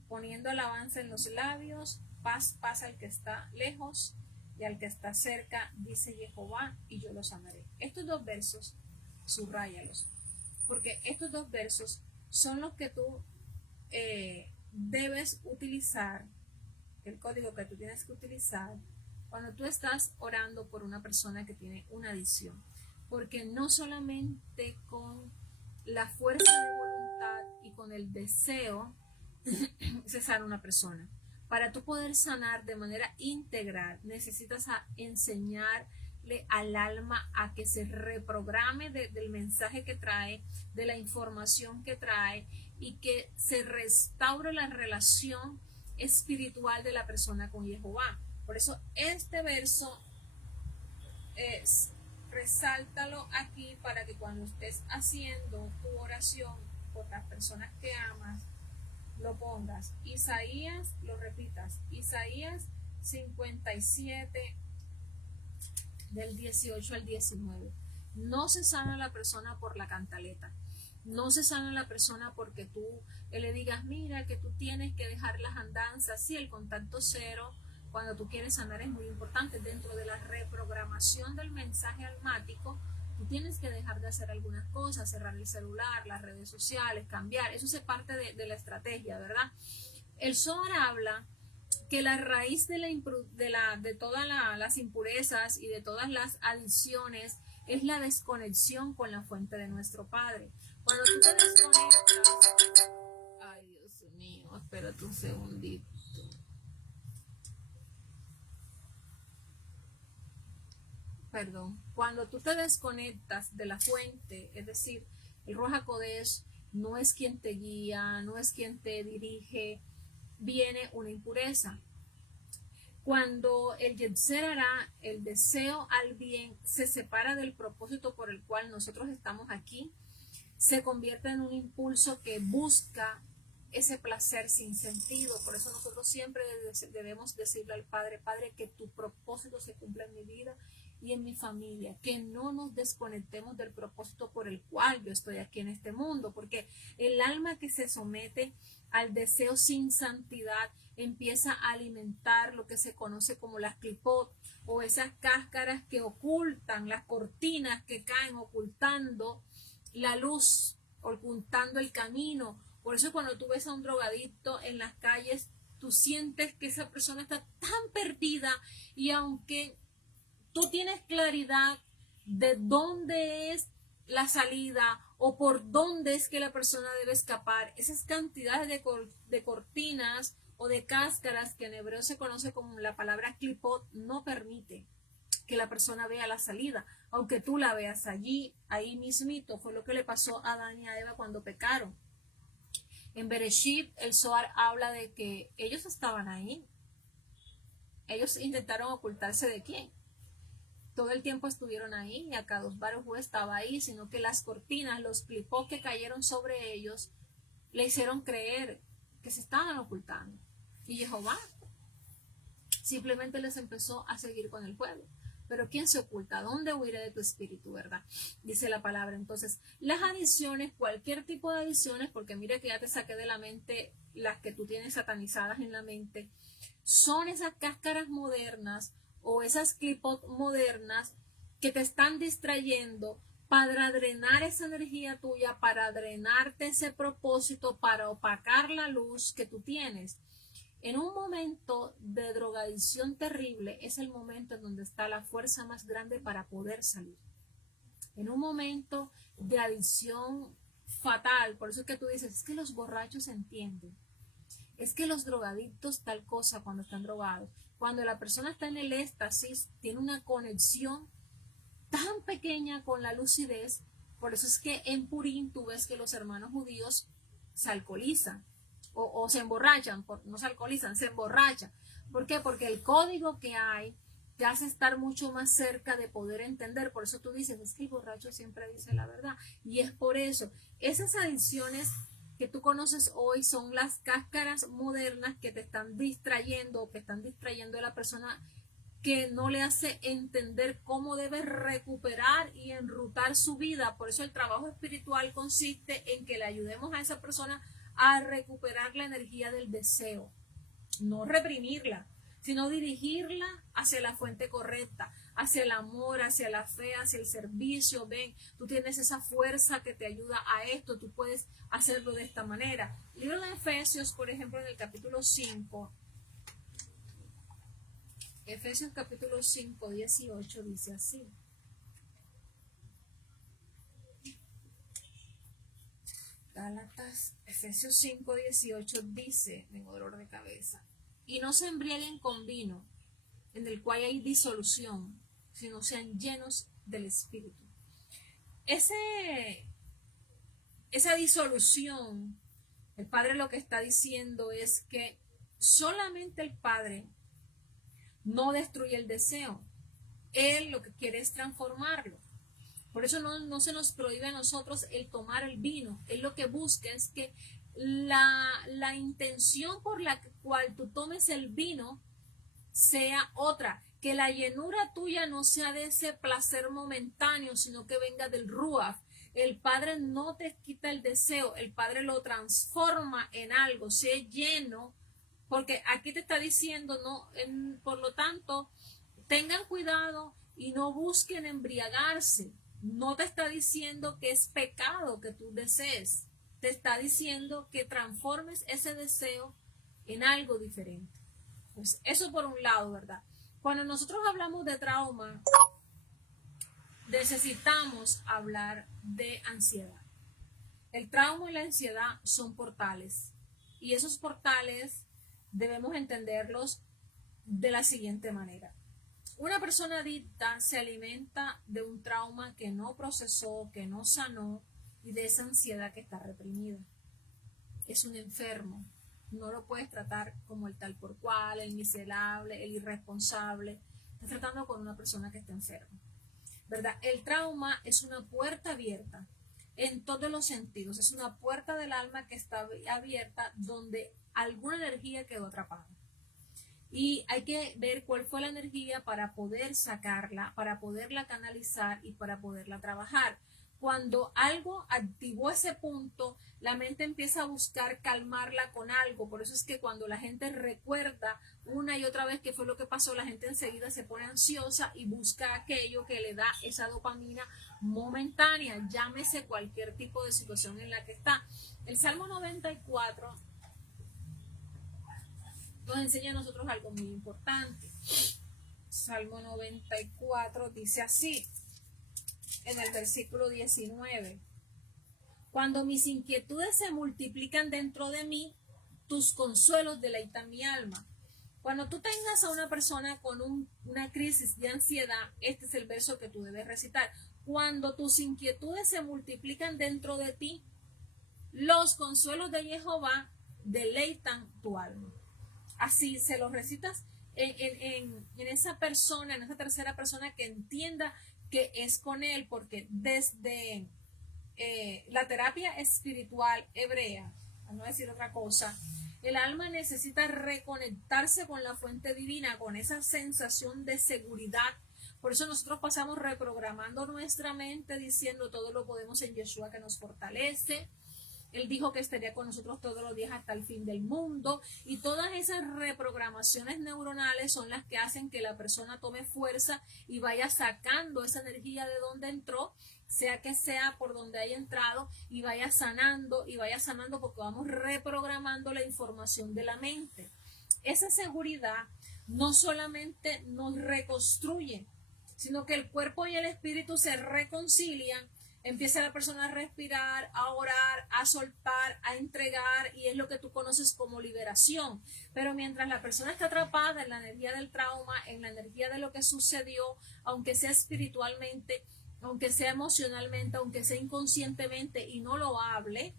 poniendo alabanza en los labios, paz al que está lejos y al que está cerca, dice Jehová, y yo los sanaré. Estos dos versos, subráyalos, porque estos dos versos son los que tú debes utilizar, el código que tú tienes que utilizar cuando tú estás orando por una persona que tiene una adicción, porque no solamente con la fuerza de voluntad y con el deseo se sana una persona. Para tú poder sanar de manera integral, necesitas enseñarle al alma a que se reprograme del mensaje que trae, de la información que trae, y que se restaure la relación espiritual de la persona con Jehová. Por eso este verso resáltalo aquí, para que cuando estés haciendo tu oración por las personas que amas, lo pongas. Isaías, lo repitas, Isaías 57 del 18 al 19. No se sana la persona por la cantaleta, no se sana la persona porque tú le digas, mira, que tú tienes que dejar las andanzas. Sí, el contacto cero cuando tú quieres sanar es muy importante. Dentro de la reprogramación del mensaje almático, tú tienes que dejar de hacer algunas cosas, cerrar el celular, las redes sociales, cambiar. Eso es parte de la estrategia, ¿verdad? El Zohar habla que la raíz de todas las impurezas y de todas las adicciones es la desconexión con la fuente de nuestro Padre. Cuando tú te desconectas, ay Dios mío, espérate un segundito. Perdón, cuando tú te desconectas de la fuente, es decir, el Ruach HaKodesh no es quien te guía, no es quien te dirige, viene una impureza. Cuando el Yetzer Hará, el deseo al bien, se separa del propósito por el cual nosotros estamos aquí, se convierte en un impulso que busca ese placer sin sentido. Por eso nosotros siempre debemos decirle al Padre, Padre, que tu propósito se cumpla en mi vida y en mi familia, que no nos desconectemos del propósito por el cual yo estoy aquí en este mundo, porque el alma que se somete al deseo sin santidad empieza a alimentar lo que se conoce como las clipot, o esas cáscaras que ocultan, las cortinas que caen ocultando la luz, ocultando el camino. Por eso cuando tú ves a un drogadicto en las calles, tú sientes que esa persona está tan perdida, y aunque tú tienes claridad de dónde es la salida o por dónde es que la persona debe escapar, esas cantidades de cortinas o de cáscaras que en hebreo se conoce como la palabra clipot no permite que la persona vea la salida, aunque tú la veas allí, ahí mismito. Fue lo que le pasó a Adán y a Eva cuando pecaron. En Bereshit el Zohar habla de que ellos estaban ahí. Ellos intentaron ocultarse de quién. Todo el tiempo estuvieron ahí, y Akadosh Baruj Hu estaba ahí, sino que las cortinas, los clipos que cayeron sobre ellos, le hicieron creer que se estaban ocultando. Y Jehová simplemente les empezó a seguir con el pueblo. Pero ¿quién se oculta? ¿Dónde huiré de tu espíritu, verdad? Dice la palabra. Entonces, las adicciones, cualquier tipo de adicciones, porque mira que ya te saqué de la mente las que tú tienes satanizadas en la mente, son esas cáscaras modernas o esas clipot modernas que te están distrayendo para drenar esa energía tuya, para drenarte ese propósito, para opacar la luz que tú tienes. En un momento de drogadicción terrible es el momento en donde está la fuerza más grande para poder salir. En un momento de adicción fatal, por eso es que tú dices, es que los borrachos entienden, es que los drogadictos tal cosa cuando están drogados, cuando la persona está en el éxtasis, tiene una conexión tan pequeña con la lucidez, por eso es que en Purín tú ves que los hermanos judíos se alcoholizan. O se emborrachan, no se alcoholizan, se emborrachan. ¿Por qué? Porque el código que hay te hace estar mucho más cerca de poder entender. Por eso tú dices, es que el borracho siempre dice la verdad. Y es por eso. Esas adicciones que tú conoces hoy son las cáscaras modernas que te están distrayendo o que están distrayendo a la persona que no le hace entender cómo debe recuperar y enrutar su vida. Por eso el trabajo espiritual consiste en que le ayudemos a esa persona a recuperar la energía del deseo, no reprimirla, sino dirigirla hacia la fuente correcta, hacia el amor, hacia la fe, hacia el servicio. Ven, tú tienes esa fuerza que te ayuda a esto, tú puedes hacerlo de esta manera. El libro de Efesios, por ejemplo, en el capítulo 5, Efesios capítulo 5, 18 dice así. Gálatas, Efesios 5, 18 dice, tengo dolor de cabeza, y no se embriaguen con vino, en el cual hay disolución, sino sean llenos del Espíritu. Esa disolución, el Padre lo que está diciendo es que solamente el Padre no destruye el deseo. Él lo que quiere es transformarlo. Por eso no se nos prohíbe a nosotros el tomar el vino. Él lo que busca es que la intención por la cual tú tomes el vino sea otra. Que la llenura tuya no sea de ese placer momentáneo, sino que venga del Ruach. El Padre no te quita el deseo, el Padre lo transforma en algo, sé lleno, porque aquí te está diciendo, por lo tanto, tengan cuidado y no busquen embriagarse. No te está diciendo que es pecado que tú desees, te está diciendo que transformes ese deseo en algo diferente. Pues eso por un lado, ¿verdad? Cuando nosotros hablamos de trauma, necesitamos hablar de ansiedad. El trauma y la ansiedad son portales, y esos portales debemos entenderlos de la siguiente manera. Una persona adicta se alimenta de un trauma que no procesó, que no sanó, y de esa ansiedad que está reprimida. Es un enfermo. No lo puedes tratar como el tal por cual, el miserable, el irresponsable. Estás tratando con una persona que está enferma, ¿verdad? El trauma es una puerta abierta en todos los sentidos. Es una puerta del alma que está abierta donde alguna energía quedó atrapada. Y hay que ver cuál fue la energía para poder sacarla, para poderla canalizar y para poderla trabajar. Cuando algo activó ese punto, la mente empieza a buscar calmarla con algo. Por eso es que cuando la gente recuerda una y otra vez qué fue lo que pasó, la gente enseguida se pone ansiosa y busca aquello que le da esa dopamina momentánea, llámese cualquier tipo de situación en la que está. El Salmo 94 nos enseña a nosotros algo muy importante. Salmo 94 dice así, en el versículo 19: cuando mis inquietudes se multiplican dentro de mí, tus consuelos deleitan mi alma. Cuando tú tengas a una persona con una crisis de ansiedad, este es el verso que tú debes recitar. Cuando tus inquietudes se multiplican dentro de ti, los consuelos de Jehová deleitan tu alma. Así se los recitas en esa persona, en esa tercera persona que entienda que es con él, porque desde la terapia espiritual hebrea, a no decir otra cosa, el alma necesita reconectarse con la fuente divina, con esa sensación de seguridad, Por eso nosotros pasamos reprogramando nuestra mente diciendo todo lo podemos en Yeshua que nos fortalece. Él dijo que estaría con nosotros todos los días hasta el fin del mundo. Y todas esas reprogramaciones neuronales son las que hacen que la persona tome fuerza y vaya sacando esa energía de donde entró, sea que sea por donde haya entrado, y vaya sanando porque vamos reprogramando la información de la mente. Esa seguridad no solamente nos reconstruye, sino que el cuerpo y el espíritu se reconcilian. Empieza la persona a respirar, a orar, a soltar, a entregar, y es lo que tú conoces como liberación. Pero mientras la persona está atrapada en la energía del trauma, en la energía de lo que sucedió, aunque sea espiritualmente, aunque sea emocionalmente, aunque sea inconscientemente y no lo hable,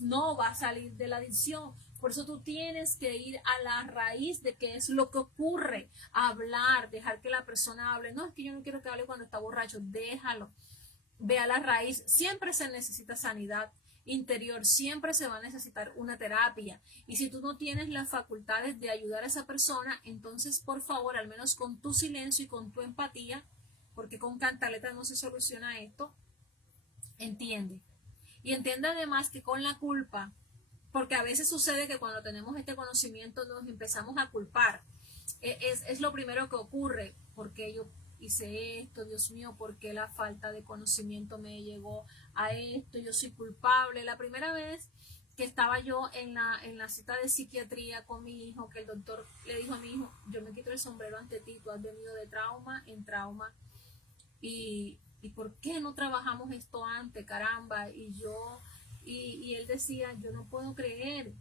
no va a salir de la adicción. Por eso tú tienes que ir a la raíz de qué es lo que ocurre, hablar, dejar que la persona hable. No, es que yo no quiero que hable cuando está borracho, déjalo. Ve a la raíz. Siempre se necesita sanidad interior, siempre se va a necesitar una terapia. Y si tú no tienes las facultades de ayudar a esa persona, entonces por favor, al menos con tu silencio y con tu empatía, porque con cantaleta no se soluciona esto, entiende. Y entiende además que con la culpa, porque a veces sucede que cuando tenemos este conocimiento nos empezamos a culpar. Es lo primero que ocurre, porque yo hice esto, Dios mío, porque la falta de conocimiento me llegó a esto, yo soy culpable. La primera vez que estaba yo en la cita de psiquiatría con mi hijo, que el doctor le dijo a mi hijo, yo me quito el sombrero ante ti, tú has venido de trauma en trauma, y ¿por qué no trabajamos esto antes, caramba? Y él decía, yo no puedo creer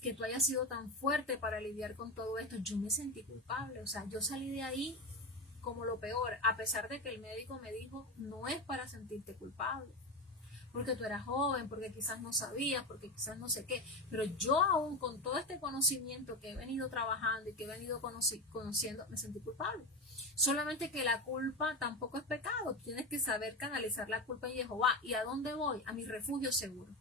que tú hayas sido tan fuerte para lidiar con todo esto. Yo me sentí culpable, o sea, yo salí de ahí como lo peor, a pesar de que el médico me dijo, no es para sentirte culpable, porque tú eras joven, porque quizás no sabías, porque quizás no sé qué, pero yo aún con todo este conocimiento que he venido trabajando y que he venido conociendo, me sentí culpable. Solamente que la culpa tampoco es pecado, tú tienes que saber canalizar la culpa en Jehová. ¿Y a dónde voy? A mi refugio seguro.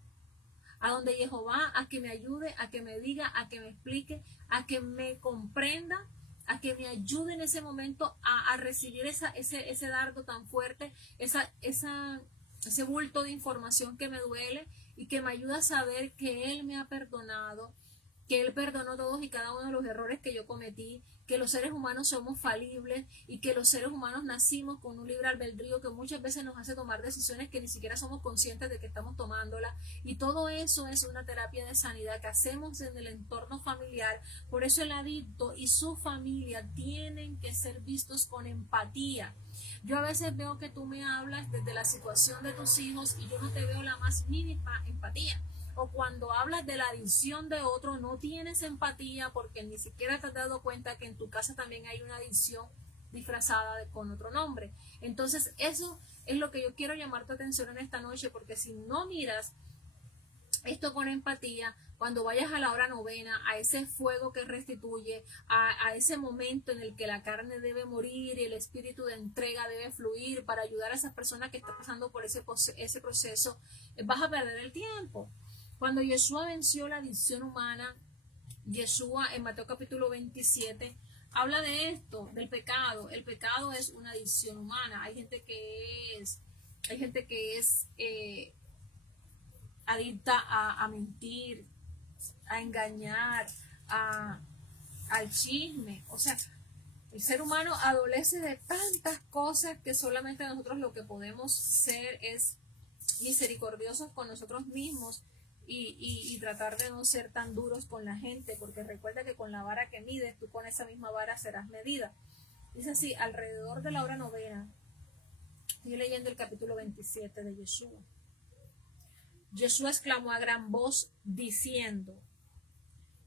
A donde Jehová, a que me ayude, a que me diga, a que me explique, a que me comprenda, a que me ayude en ese momento a recibir ese dardo tan fuerte, ese bulto de información que me duele, y que me ayuda a saber que Él me ha perdonado, que Él perdonó todos y cada uno de los errores que yo cometí, que los seres humanos somos falibles y que los seres humanos nacimos con un libre albedrío que muchas veces nos hace tomar decisiones que ni siquiera somos conscientes de que estamos tomándolas. Y todo eso es una terapia de sanidad que hacemos en el entorno familiar. Por eso el adicto y su familia tienen que ser vistos con empatía. Yo a veces veo que tú me hablas desde la situación de tus hijos y yo no te veo la más mínima empatía. O cuando hablas de la adicción de otro, no tienes empatía porque ni siquiera te has dado cuenta que en tu casa también hay una adicción disfrazada con otro nombre. Entonces eso es lo que yo quiero llamar tu atención en esta noche, porque si no miras esto con empatía, cuando vayas a la hora novena, a ese fuego que restituye, a ese momento en el que la carne debe morir y el espíritu de entrega debe fluir para ayudar a esas personas que están pasando por ese proceso, vas a perder el tiempo. Cuando Yeshua venció la adicción humana, Yeshua en Mateo capítulo 27 habla de esto, del pecado. El pecado es una adicción humana. Hay gente que es adicta a mentir, a engañar, al chisme. O sea, el ser humano adolece de tantas cosas que solamente nosotros lo que podemos ser es misericordiosos con nosotros mismos y tratar de no ser tan duros con la gente, porque recuerda que con la vara que mides, tú con esa misma vara serás medida. Dice así, alrededor de la hora novena, estoy leyendo el capítulo 27 de Yeshua. Yeshua exclamó a gran voz diciendo,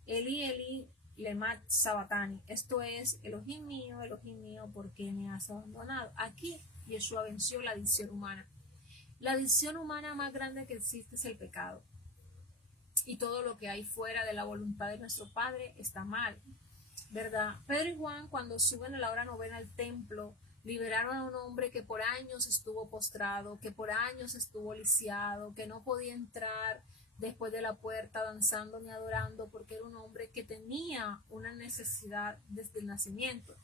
Eli, Eli, lema sabachthani. Esto es, Elohim mío, ¿por qué me has abandonado? Aquí Yeshua venció la adicción humana. La adicción humana más grande que existe es el pecado. Y todo lo que hay fuera de la voluntad de nuestro Padre está mal, ¿verdad? Pedro y Juan, cuando suben a la hora novena al templo, liberaron a un hombre que por años estuvo postrado, que por años estuvo lisiado, que no podía entrar después de la puerta danzando ni adorando, porque era un hombre que tenía una necesidad desde el nacimiento.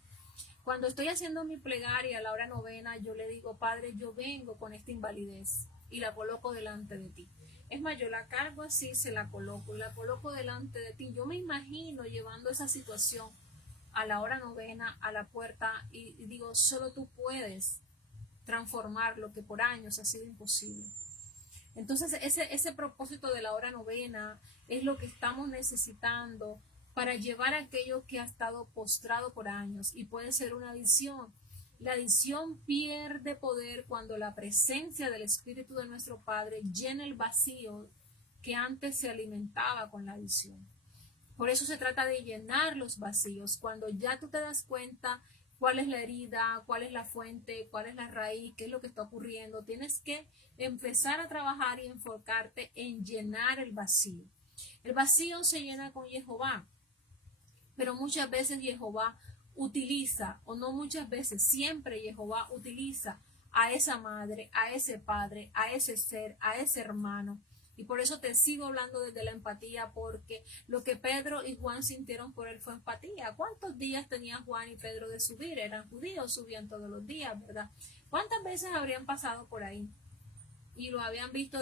Cuando estoy haciendo mi plegaria a la hora novena, yo le digo, Padre, yo vengo con esta invalidez y la coloco delante de ti. Es más, yo la cargo así, se la coloco y la coloco delante de ti. Yo me imagino llevando esa situación a la hora novena, a la puerta, y digo, solo tú puedes transformar lo que por años ha sido imposible. Entonces, ese propósito de la hora novena es lo que estamos necesitando para llevar aquello que ha estado postrado por años, y puede ser una adicción. La adicción pierde poder cuando la presencia del Espíritu de nuestro Padre llena el vacío que antes se alimentaba con la adicción. Por eso se trata de llenar los vacíos. Cuando ya tú te das cuenta cuál es la herida, cuál es la fuente, cuál es la raíz, qué es lo que está ocurriendo, tienes que empezar a trabajar y enfocarte en llenar el vacío. El vacío se llena con Jehová, pero muchas veces Jehová utiliza, o no muchas veces, siempre Jehová utiliza a esa madre, a ese padre, a ese ser, a ese hermano. Y por eso te sigo hablando desde la empatía, porque lo que Pedro y Juan sintieron por él fue empatía. ¿Cuántos días tenía Juan y Pedro de subir? Eran judíos, subían todos los días, ¿verdad? ¿Cuántas veces habrían pasado por ahí? Y lo habían visto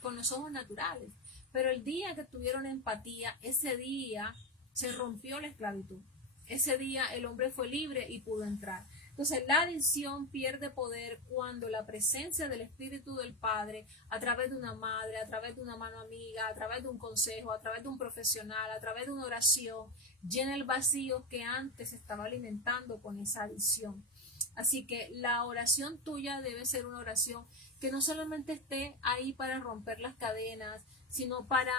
con los ojos naturales. Pero el día que tuvieron empatía, ese día se rompió la esclavitud. Ese día el hombre fue libre y pudo entrar. Entonces la adicción pierde poder cuando la presencia del Espíritu del Padre, a través de una madre, a través de una mano amiga, a través de un consejo, a través de un profesional, a través de una oración, llena el vacío que antes estaba alimentando con esa adicción. Así que la oración tuya debe ser una oración que no solamente esté ahí para romper las cadenas, sino para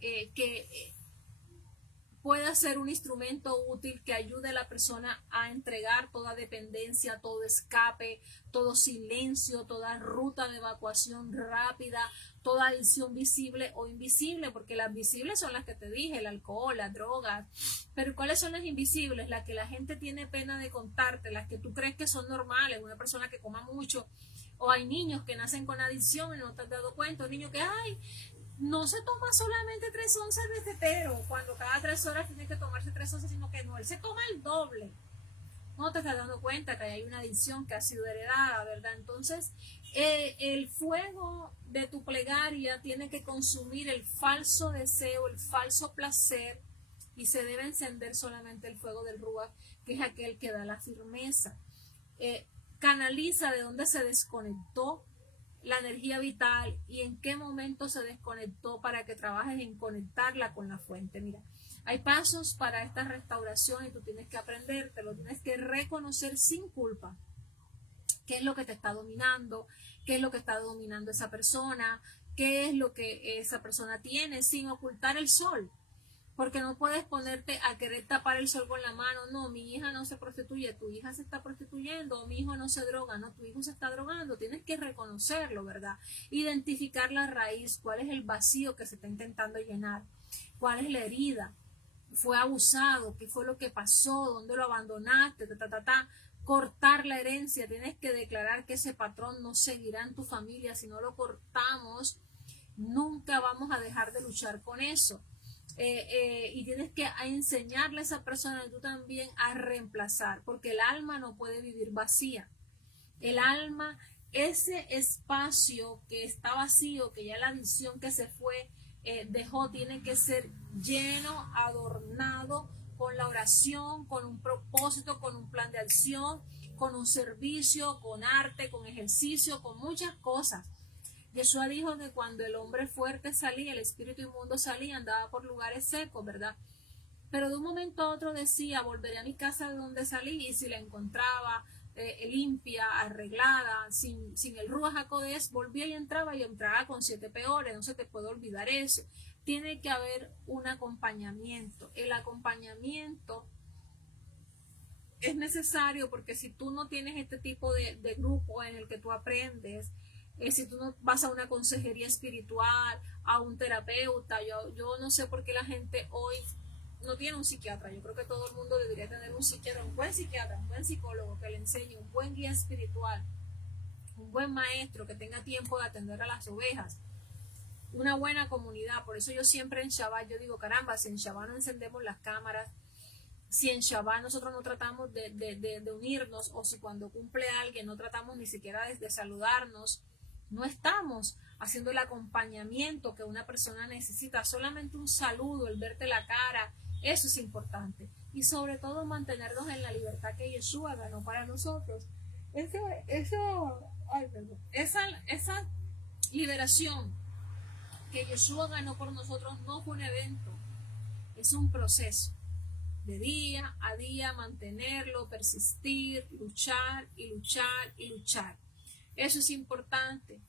que pueda ser un instrumento útil que ayude a la persona a entregar toda dependencia, todo escape, todo silencio, toda ruta de evacuación rápida, toda adicción visible o invisible, porque las visibles son las que te dije, el alcohol, las drogas, pero ¿cuáles son las invisibles? Las que la gente tiene pena de contarte, las que tú crees que son normales, una persona que coma mucho, o hay niños que nacen con adicción y no te has dado cuenta, un niño que, no se toma solamente 3 onzas de tetero, cuando cada 3 horas tiene que tomarse 3 onzas, sino que no, él se toma el doble. No te estás dando cuenta que hay una adicción que ha sido heredada, ¿verdad? Entonces, el fuego de tu plegaria tiene que consumir el falso deseo, el falso placer, y se debe encender solamente el fuego del Ruach, que es aquel que da la firmeza. Canaliza de dónde se desconectó la energía vital y en qué momento se desconectó para que trabajes en conectarla con la fuente. Mira, hay pasos para esta restauración y tú tienes que aprendértelo, tienes que reconocer sin culpa qué es lo que te está dominando, qué es lo que está dominando esa persona, qué es lo que esa persona tiene, sin ocultar el sol. Porque no puedes ponerte a querer tapar el sol con la mano. No, mi hija no se prostituye, tu hija se está prostituyendo, o mi hijo no se droga, no, tu hijo se está drogando. Tienes que reconocerlo, ¿verdad? Identificar la raíz, cuál es el vacío que se está intentando llenar, cuál es la herida, fue abusado, qué fue lo que pasó, dónde lo abandonaste, cortar la herencia. Tienes que declarar que ese patrón no seguirá en tu familia. Si no lo cortamos, nunca vamos a dejar de luchar con eso. Y tienes que enseñarle a esa persona y tú también a reemplazar, porque el alma no puede vivir vacía. El alma, ese espacio que está vacío, que ya la adicción que se fue dejó, tiene que ser lleno, adornado con la oración, con un propósito, con un plan de acción, con un servicio, con arte, con ejercicio, con muchas cosas. Yeshua dijo que cuando el hombre fuerte salía, el espíritu inmundo salía, andaba por lugares secos, ¿verdad? Pero de un momento a otro decía, volveré a mi casa de donde salí, y si la encontraba limpia, arreglada, sin el Ruach HaKodesh, volvía y entraba con 7 peores. No se te puede olvidar eso. Tiene que haber un acompañamiento. El acompañamiento es necesario, porque si tú no tienes este tipo de grupo en el que tú aprendes, si tú no vas a una consejería espiritual, a un terapeuta, yo no sé por qué la gente hoy no tiene un psiquiatra. Yo creo que todo el mundo debería tener un psiquiatra, un buen psicólogo que le enseñe, un buen guía espiritual, un buen maestro que tenga tiempo de atender a las ovejas, una buena comunidad. Por eso yo siempre en Shabbat, yo digo, caramba, si en Shabbat no encendemos las cámaras, si en Shabbat nosotros no tratamos de unirnos, o si cuando cumple alguien no tratamos ni siquiera de saludarnos, no estamos haciendo el acompañamiento que una persona necesita. Solamente un saludo, el verte la cara, eso es importante. Y sobre todo mantenernos en la libertad que Yeshua ganó para nosotros. Esa liberación que Yeshua ganó por nosotros no fue un evento, es un proceso. De día a día mantenerlo, persistir, luchar y luchar y luchar. Eso es importante.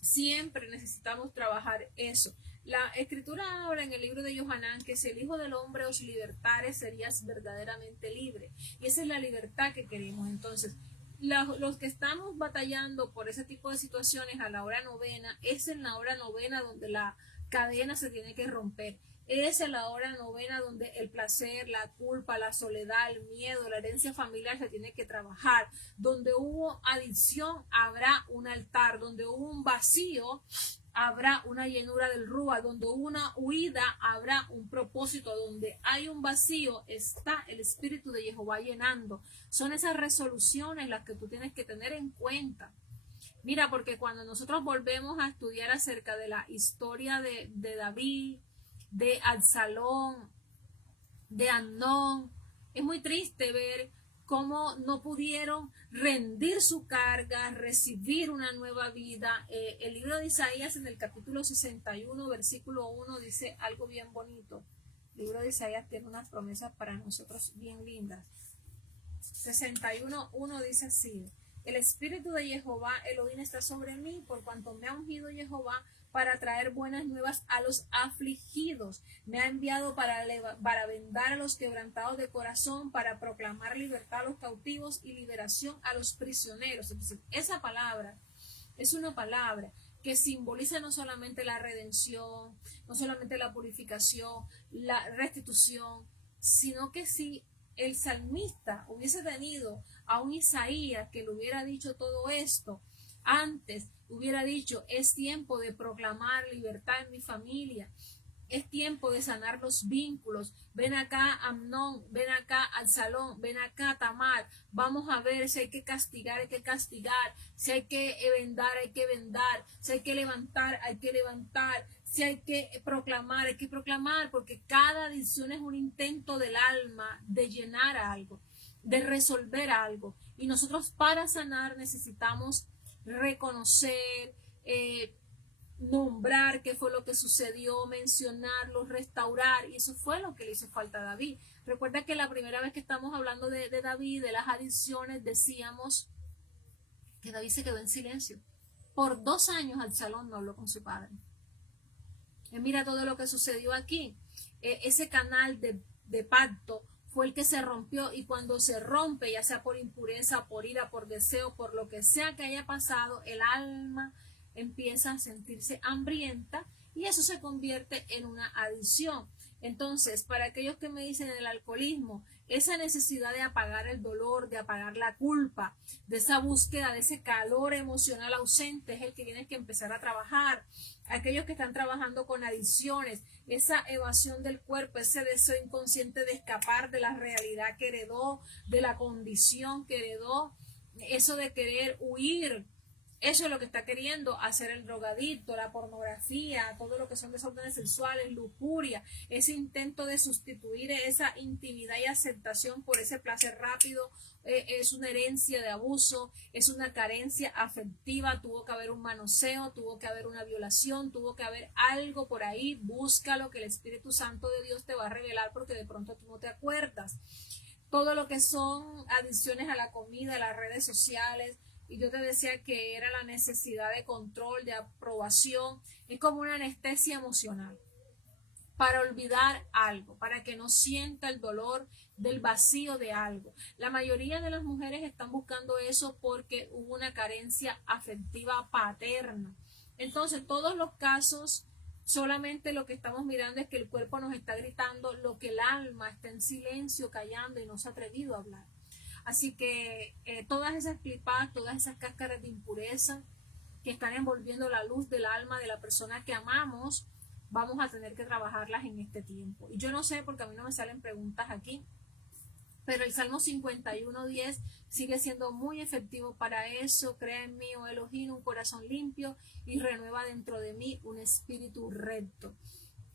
Siempre necesitamos trabajar eso. La escritura habla en el libro de Yohanan que si el Hijo del Hombre os libertare, serías verdaderamente libre. Y esa es la libertad que queremos. Entonces, los que estamos batallando por ese tipo de situaciones a la hora novena, es en la hora novena donde la cadena se tiene que romper. Es en la hora novena donde el placer, la culpa, la soledad, el miedo, la herencia familiar se tiene que trabajar. Donde hubo adicción, habrá un altar. Donde hubo un vacío, habrá una llenura del Rúa. Donde hubo una huida, habrá un propósito. Donde hay un vacío, está el Espíritu de Jehová llenando. Son esas resoluciones las que tú tienes que tener en cuenta. Mira, porque cuando nosotros volvemos a estudiar acerca de la historia de David, de Absalón, de Amnón, es muy triste ver cómo no pudieron rendir su carga, recibir una nueva vida. El libro de Isaías en el capítulo 61, versículo 1 dice algo bien bonito. El libro de Isaías tiene unas promesas para nosotros bien lindas. 61:1 dice así: el Espíritu de Jehová Elohim está sobre mí, por cuanto me ha ungido Jehová para traer buenas nuevas a los afligidos. Me ha enviado para vendar a los quebrantados de corazón, para proclamar libertad a los cautivos y liberación a los prisioneros. Entonces, esa palabra es una palabra que simboliza no solamente la redención, no solamente la purificación, la restitución, sino que si el salmista hubiese tenido a un Isaías que le hubiera dicho todo esto antes, hubiera dicho: es tiempo de proclamar libertad en mi familia, es tiempo de sanar los vínculos. Ven acá Amnón, ven acá Absalón, ven acá Tamar, vamos a ver si hay que castigar, hay que castigar, si hay que vendar, hay que vendar, si hay que levantar, hay que levantar, si hay que proclamar, hay que proclamar, porque cada adicción es un intento del alma de llenar algo, de resolver algo. Y nosotros para sanar necesitamos reconocer, nombrar qué fue lo que sucedió, mencionarlo, restaurar, y eso fue lo que le hizo falta a David. Recuerda que la primera vez que estamos hablando de David, de las adicciones, decíamos que David se quedó en silencio. Por 2 años Absalón no habló con su padre. Mira todo lo que sucedió aquí. Ese canal de pacto fue el que se rompió, y cuando se rompe, ya sea por impureza, por ira, por deseo, por lo que sea que haya pasado, el alma empieza a sentirse hambrienta y eso se convierte en una adicción. Entonces, para aquellos que me dicen el alcoholismo, esa necesidad de apagar el dolor, de apagar la culpa, de esa búsqueda de ese calor emocional ausente, es el que tienes que empezar a trabajar. Aquellos que están trabajando con adicciones, esa evasión del cuerpo, ese deseo inconsciente de escapar de la realidad que heredó, de la condición que heredó, eso de querer huir. Eso es lo que está queriendo hacer el drogadicto, la pornografía, todo lo que son desórdenes sexuales, lujuria, ese intento de sustituir esa intimidad y aceptación por ese placer rápido. Es una herencia de abuso, es una carencia afectiva, tuvo que haber un manoseo, tuvo que haber una violación, tuvo que haber algo por ahí. Búscalo, que el Espíritu Santo de Dios te va a revelar, porque de pronto tú no te acuerdas. Todo lo que son adicciones a la comida, a las redes sociales. Y yo te decía que era la necesidad de control, de aprobación. Es como una anestesia emocional para olvidar algo, para que no sienta el dolor del vacío de algo. La mayoría de las mujeres están buscando eso porque hubo una carencia afectiva paterna. Entonces, todos los casos, solamente lo que estamos mirando es que el cuerpo nos está gritando lo que el alma está en silencio, callando y no se ha atrevido a hablar. Así que todas esas clipas, todas esas cáscaras de impureza que están envolviendo la luz del alma de la persona que amamos, vamos a tener que trabajarlas en este tiempo. Y yo no sé, porque a mí no me salen preguntas aquí, Pero el Salmo 51:10 sigue siendo muy efectivo para eso. Crea en mí, oh Elohim, un corazón limpio y renueva dentro de mí un espíritu recto.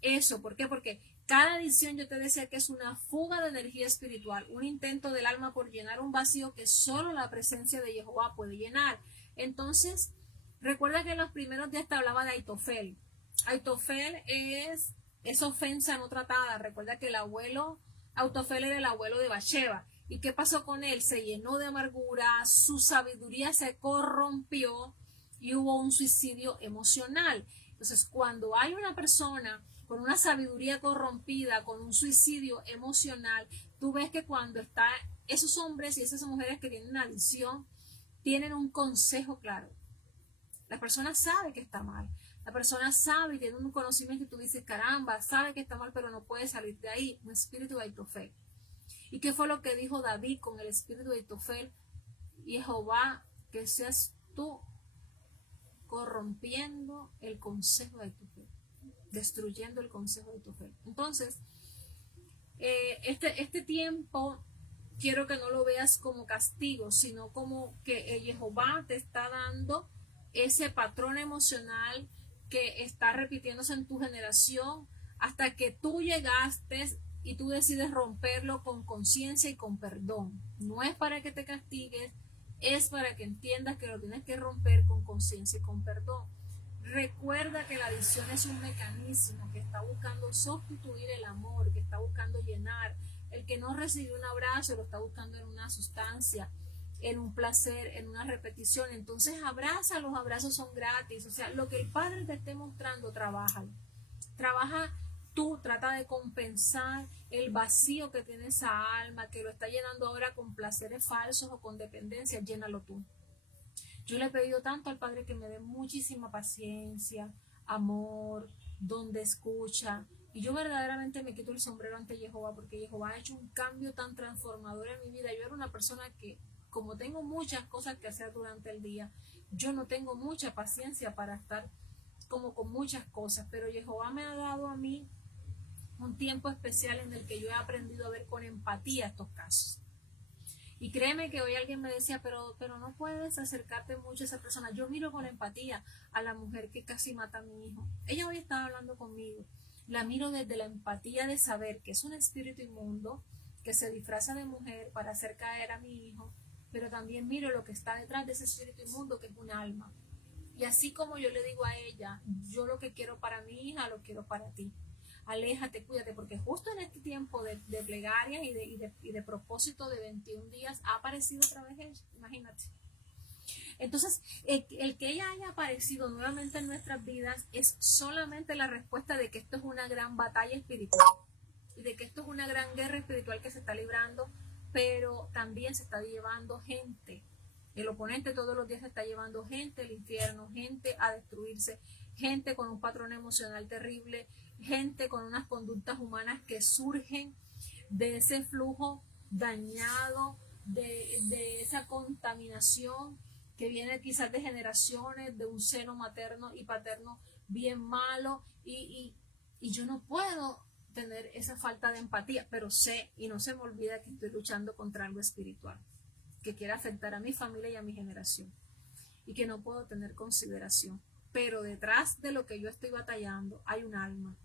Eso, ¿por qué? Porque cada adicción, yo te decía que es una fuga de energía espiritual, un intento del alma por llenar un vacío que solo la presencia de Jehová puede llenar. Entonces, recuerda que en los primeros días te hablaba de Aitofel. Aitofel es ofensa no tratada. Recuerda que el abuelo Aitofel era el abuelo de Bathsheba. ¿Y qué pasó con él? Se llenó de amargura, su sabiduría se corrompió y hubo un suicidio emocional. Entonces, cuando hay una persona con una sabiduría corrompida, con un suicidio emocional, tú ves que cuando están esos hombres y esas mujeres que tienen adicción, tienen un consejo claro. La persona sabe que está mal. La persona sabe y tiene un conocimiento y tú dices, caramba, sabe que está mal, pero no puede salir de ahí. Un espíritu de Aitofel. ¿Y qué fue lo que dijo David con el espíritu de Aitofel? Y Jehová, que seas tú corrompiendo el consejo de Aitofel, destruyendo el consejo de Aitofel. Entonces, este tiempo quiero que no lo veas como castigo, sino como que Jehová te está dando ese patrón emocional que está repitiéndose en tu generación hasta que tú llegaste y tú decides romperlo con conciencia y con perdón. No es para que te castigues, es para que entiendas que lo tienes que romper con conciencia y con perdón. Recuerda que la adicción es un mecanismo que está buscando sustituir el amor, que está buscando llenar. El que no recibe un abrazo lo está buscando en una sustancia, en un placer, en una repetición. Entonces abraza, los abrazos son gratis. O sea, lo que el Padre te esté mostrando, trabaja tú, trata de compensar el vacío que tiene esa alma, que lo está llenando ahora con placeres falsos o con dependencia. Llénalo tú. Yo le he pedido tanto al Padre que me dé muchísima paciencia, amor, don de escucha. Y yo verdaderamente me quito el sombrero ante Jehová, porque Jehová ha hecho un cambio tan transformador en mi vida. Yo era una persona que, como tengo muchas cosas que hacer durante el día, yo no tengo mucha paciencia para estar como con muchas cosas. Pero Jehová me ha dado a mí un tiempo especial en el que yo he aprendido a ver con empatía estos casos. Y créeme que hoy alguien me decía, pero no puedes acercarte mucho a esa persona. Yo miro con empatía a la mujer que casi mata a mi hijo. Ella hoy estaba hablando conmigo. La miro desde la empatía de saber que es un espíritu inmundo que se disfraza de mujer para hacer caer a mi hijo, pero también miro lo que está detrás de ese espíritu inmundo, que es un alma. Y así como yo le digo a ella, yo lo que quiero para mi hija, lo quiero para ti. Aléjate, cuídate, porque justo en este tiempo de plegarias y de propósito de 21 días ha aparecido otra vez ella, imagínate. Entonces, el que ella haya aparecido nuevamente en nuestras vidas es solamente la respuesta de que esto es una gran batalla espiritual y de que esto es una gran guerra espiritual que se está librando, pero también se está llevando gente. El oponente todos los días se está llevando gente al infierno, gente a destruirse, gente con un patrón emocional terrible, gente con unas conductas humanas que surgen de ese flujo dañado, de esa contaminación que viene quizás de generaciones, de un seno materno y paterno bien malo, y yo no puedo tener esa falta de empatía, pero sé y no se me olvida que estoy luchando contra algo espiritual que quiere afectar a mi familia y a mi generación y que no puedo tener consideración. Pero detrás de lo que yo estoy batallando hay un alma,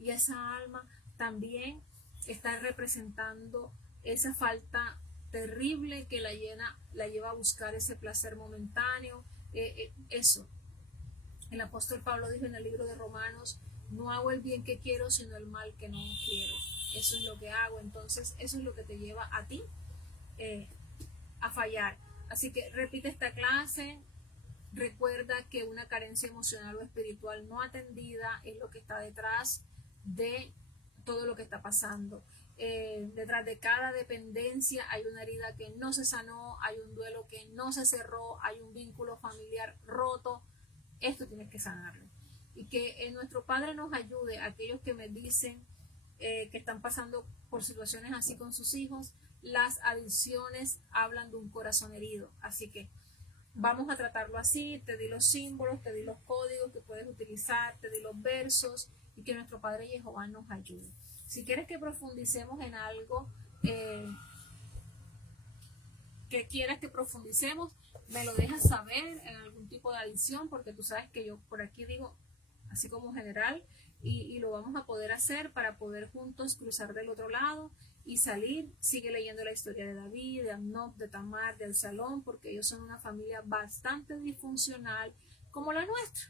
y esa alma también está representando esa falta terrible que la lleva a buscar ese placer momentáneo. Eso, el apóstol Pablo dijo en el libro de Romanos: no hago el bien que quiero, sino el mal que no quiero. Eso es lo que hago. Entonces eso es lo que te lleva a ti a fallar. Así que repite esta clase. Recuerda que una carencia emocional o espiritual no atendida es lo que está detrás de todo lo que está pasando. Detrás de cada dependencia hay una herida que no se sanó, hay un duelo que no se cerró, hay un vínculo familiar roto. Esto tienes que sanarlo. Y que nuestro Padre nos ayude a aquellos que me dicen que están pasando por situaciones así con sus hijos. Las adicciones hablan de un corazón herido, así que vamos a tratarlo así. Te di los símbolos, te di los códigos que puedes utilizar, te di los versos, y que nuestro Padre Jehová nos ayude. Si quieres que profundicemos en algo, que quieras que profundicemos, me lo dejas saber en algún tipo de adición, porque tú sabes que yo por aquí digo así como general, y lo vamos a poder hacer para poder juntos cruzar del otro lado y salir. Sigue leyendo la historia de David, de Amnón, de Tamar, de Absalón, porque ellos son una familia bastante disfuncional como la nuestra.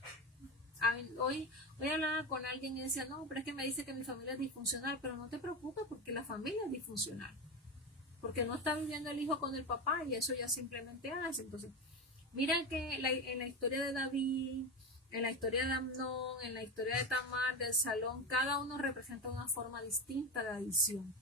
Hoy hablaba con alguien y decía, no, pero es que me dice que mi familia es disfuncional, pero no te preocupes porque la familia es disfuncional, porque no está viviendo el hijo con el papá y eso ya simplemente hace. Entonces, mira que en la historia de David, en la historia de Amnón, en la historia de Tamar, del Salón, cada uno representa una forma distinta de adición,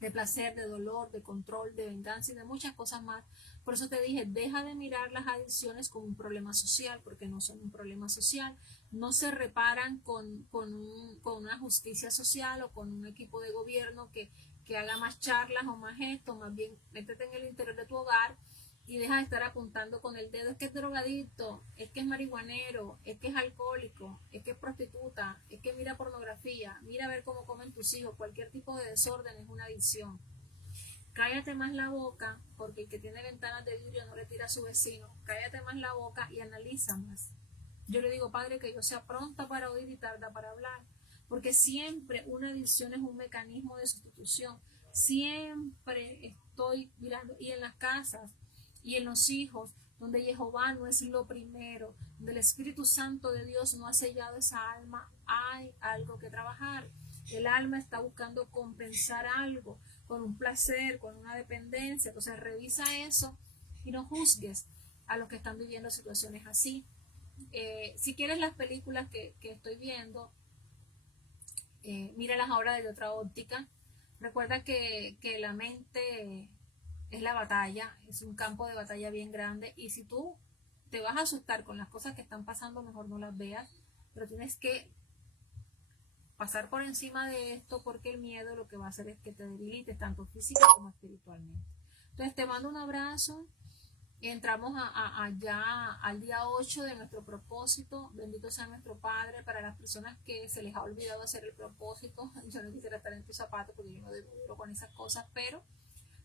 de placer, de dolor, de control, de venganza y de muchas cosas más. Por eso te dije, deja de mirar las adicciones como un problema social, porque no son un problema social, no se reparan con una justicia social o con un equipo de gobierno que haga más charlas o más esto. Más bien métete en el interior de tu hogar y deja de estar apuntando con el dedo, es que es drogadicto, es que es marihuanero, es que es alcohólico, es que es prostituta, es que mira pornografía, mira a ver cómo comen tus hijos. Cualquier tipo de desorden es una adicción. Cállate más la boca, porque el que tiene ventanas de vidrio no le tira a su vecino. Cállate más la boca y analiza más. Yo le digo, Padre, que yo sea pronta para oír y tarda para hablar, porque siempre una adicción es un mecanismo de sustitución. Siempre estoy mirando, y en las casas y en los hijos, donde Jehová no es lo primero, donde el Espíritu Santo de Dios no ha sellado esa alma, hay algo que trabajar. El alma está buscando compensar algo con un placer, con una dependencia. Entonces revisa eso y no juzgues a los que están viviendo situaciones así. Si quieres las películas que estoy viendo, míralas ahora desde otra óptica. Recuerda que la mente es la batalla, es un campo de batalla bien grande, y si tú te vas a asustar con las cosas que están pasando, mejor no las veas, pero tienes que pasar por encima de esto, porque el miedo lo que va a hacer es que te debilites tanto física como espiritualmente. Entonces te mando un abrazo. Entramos allá al día 8 de nuestro propósito. Bendito sea nuestro Padre. Para las personas que se les ha olvidado hacer el propósito, yo no quisiera estar en tus zapatos porque yo no duro con esas cosas, pero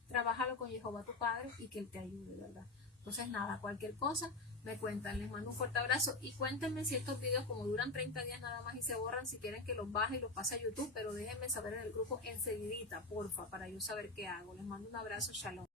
trabájalo con Jehová tu Padre y que Él te ayude, ¿verdad? Entonces nada, cualquier cosa me cuentan. Les mando un fuerte abrazo y cuéntenme si estos videos, como duran 30 días nada más y se borran, si quieren que los baje y los pase a YouTube, pero déjenme saber en el grupo enseguidita, porfa, para yo saber qué hago. Les mando un abrazo, shalom.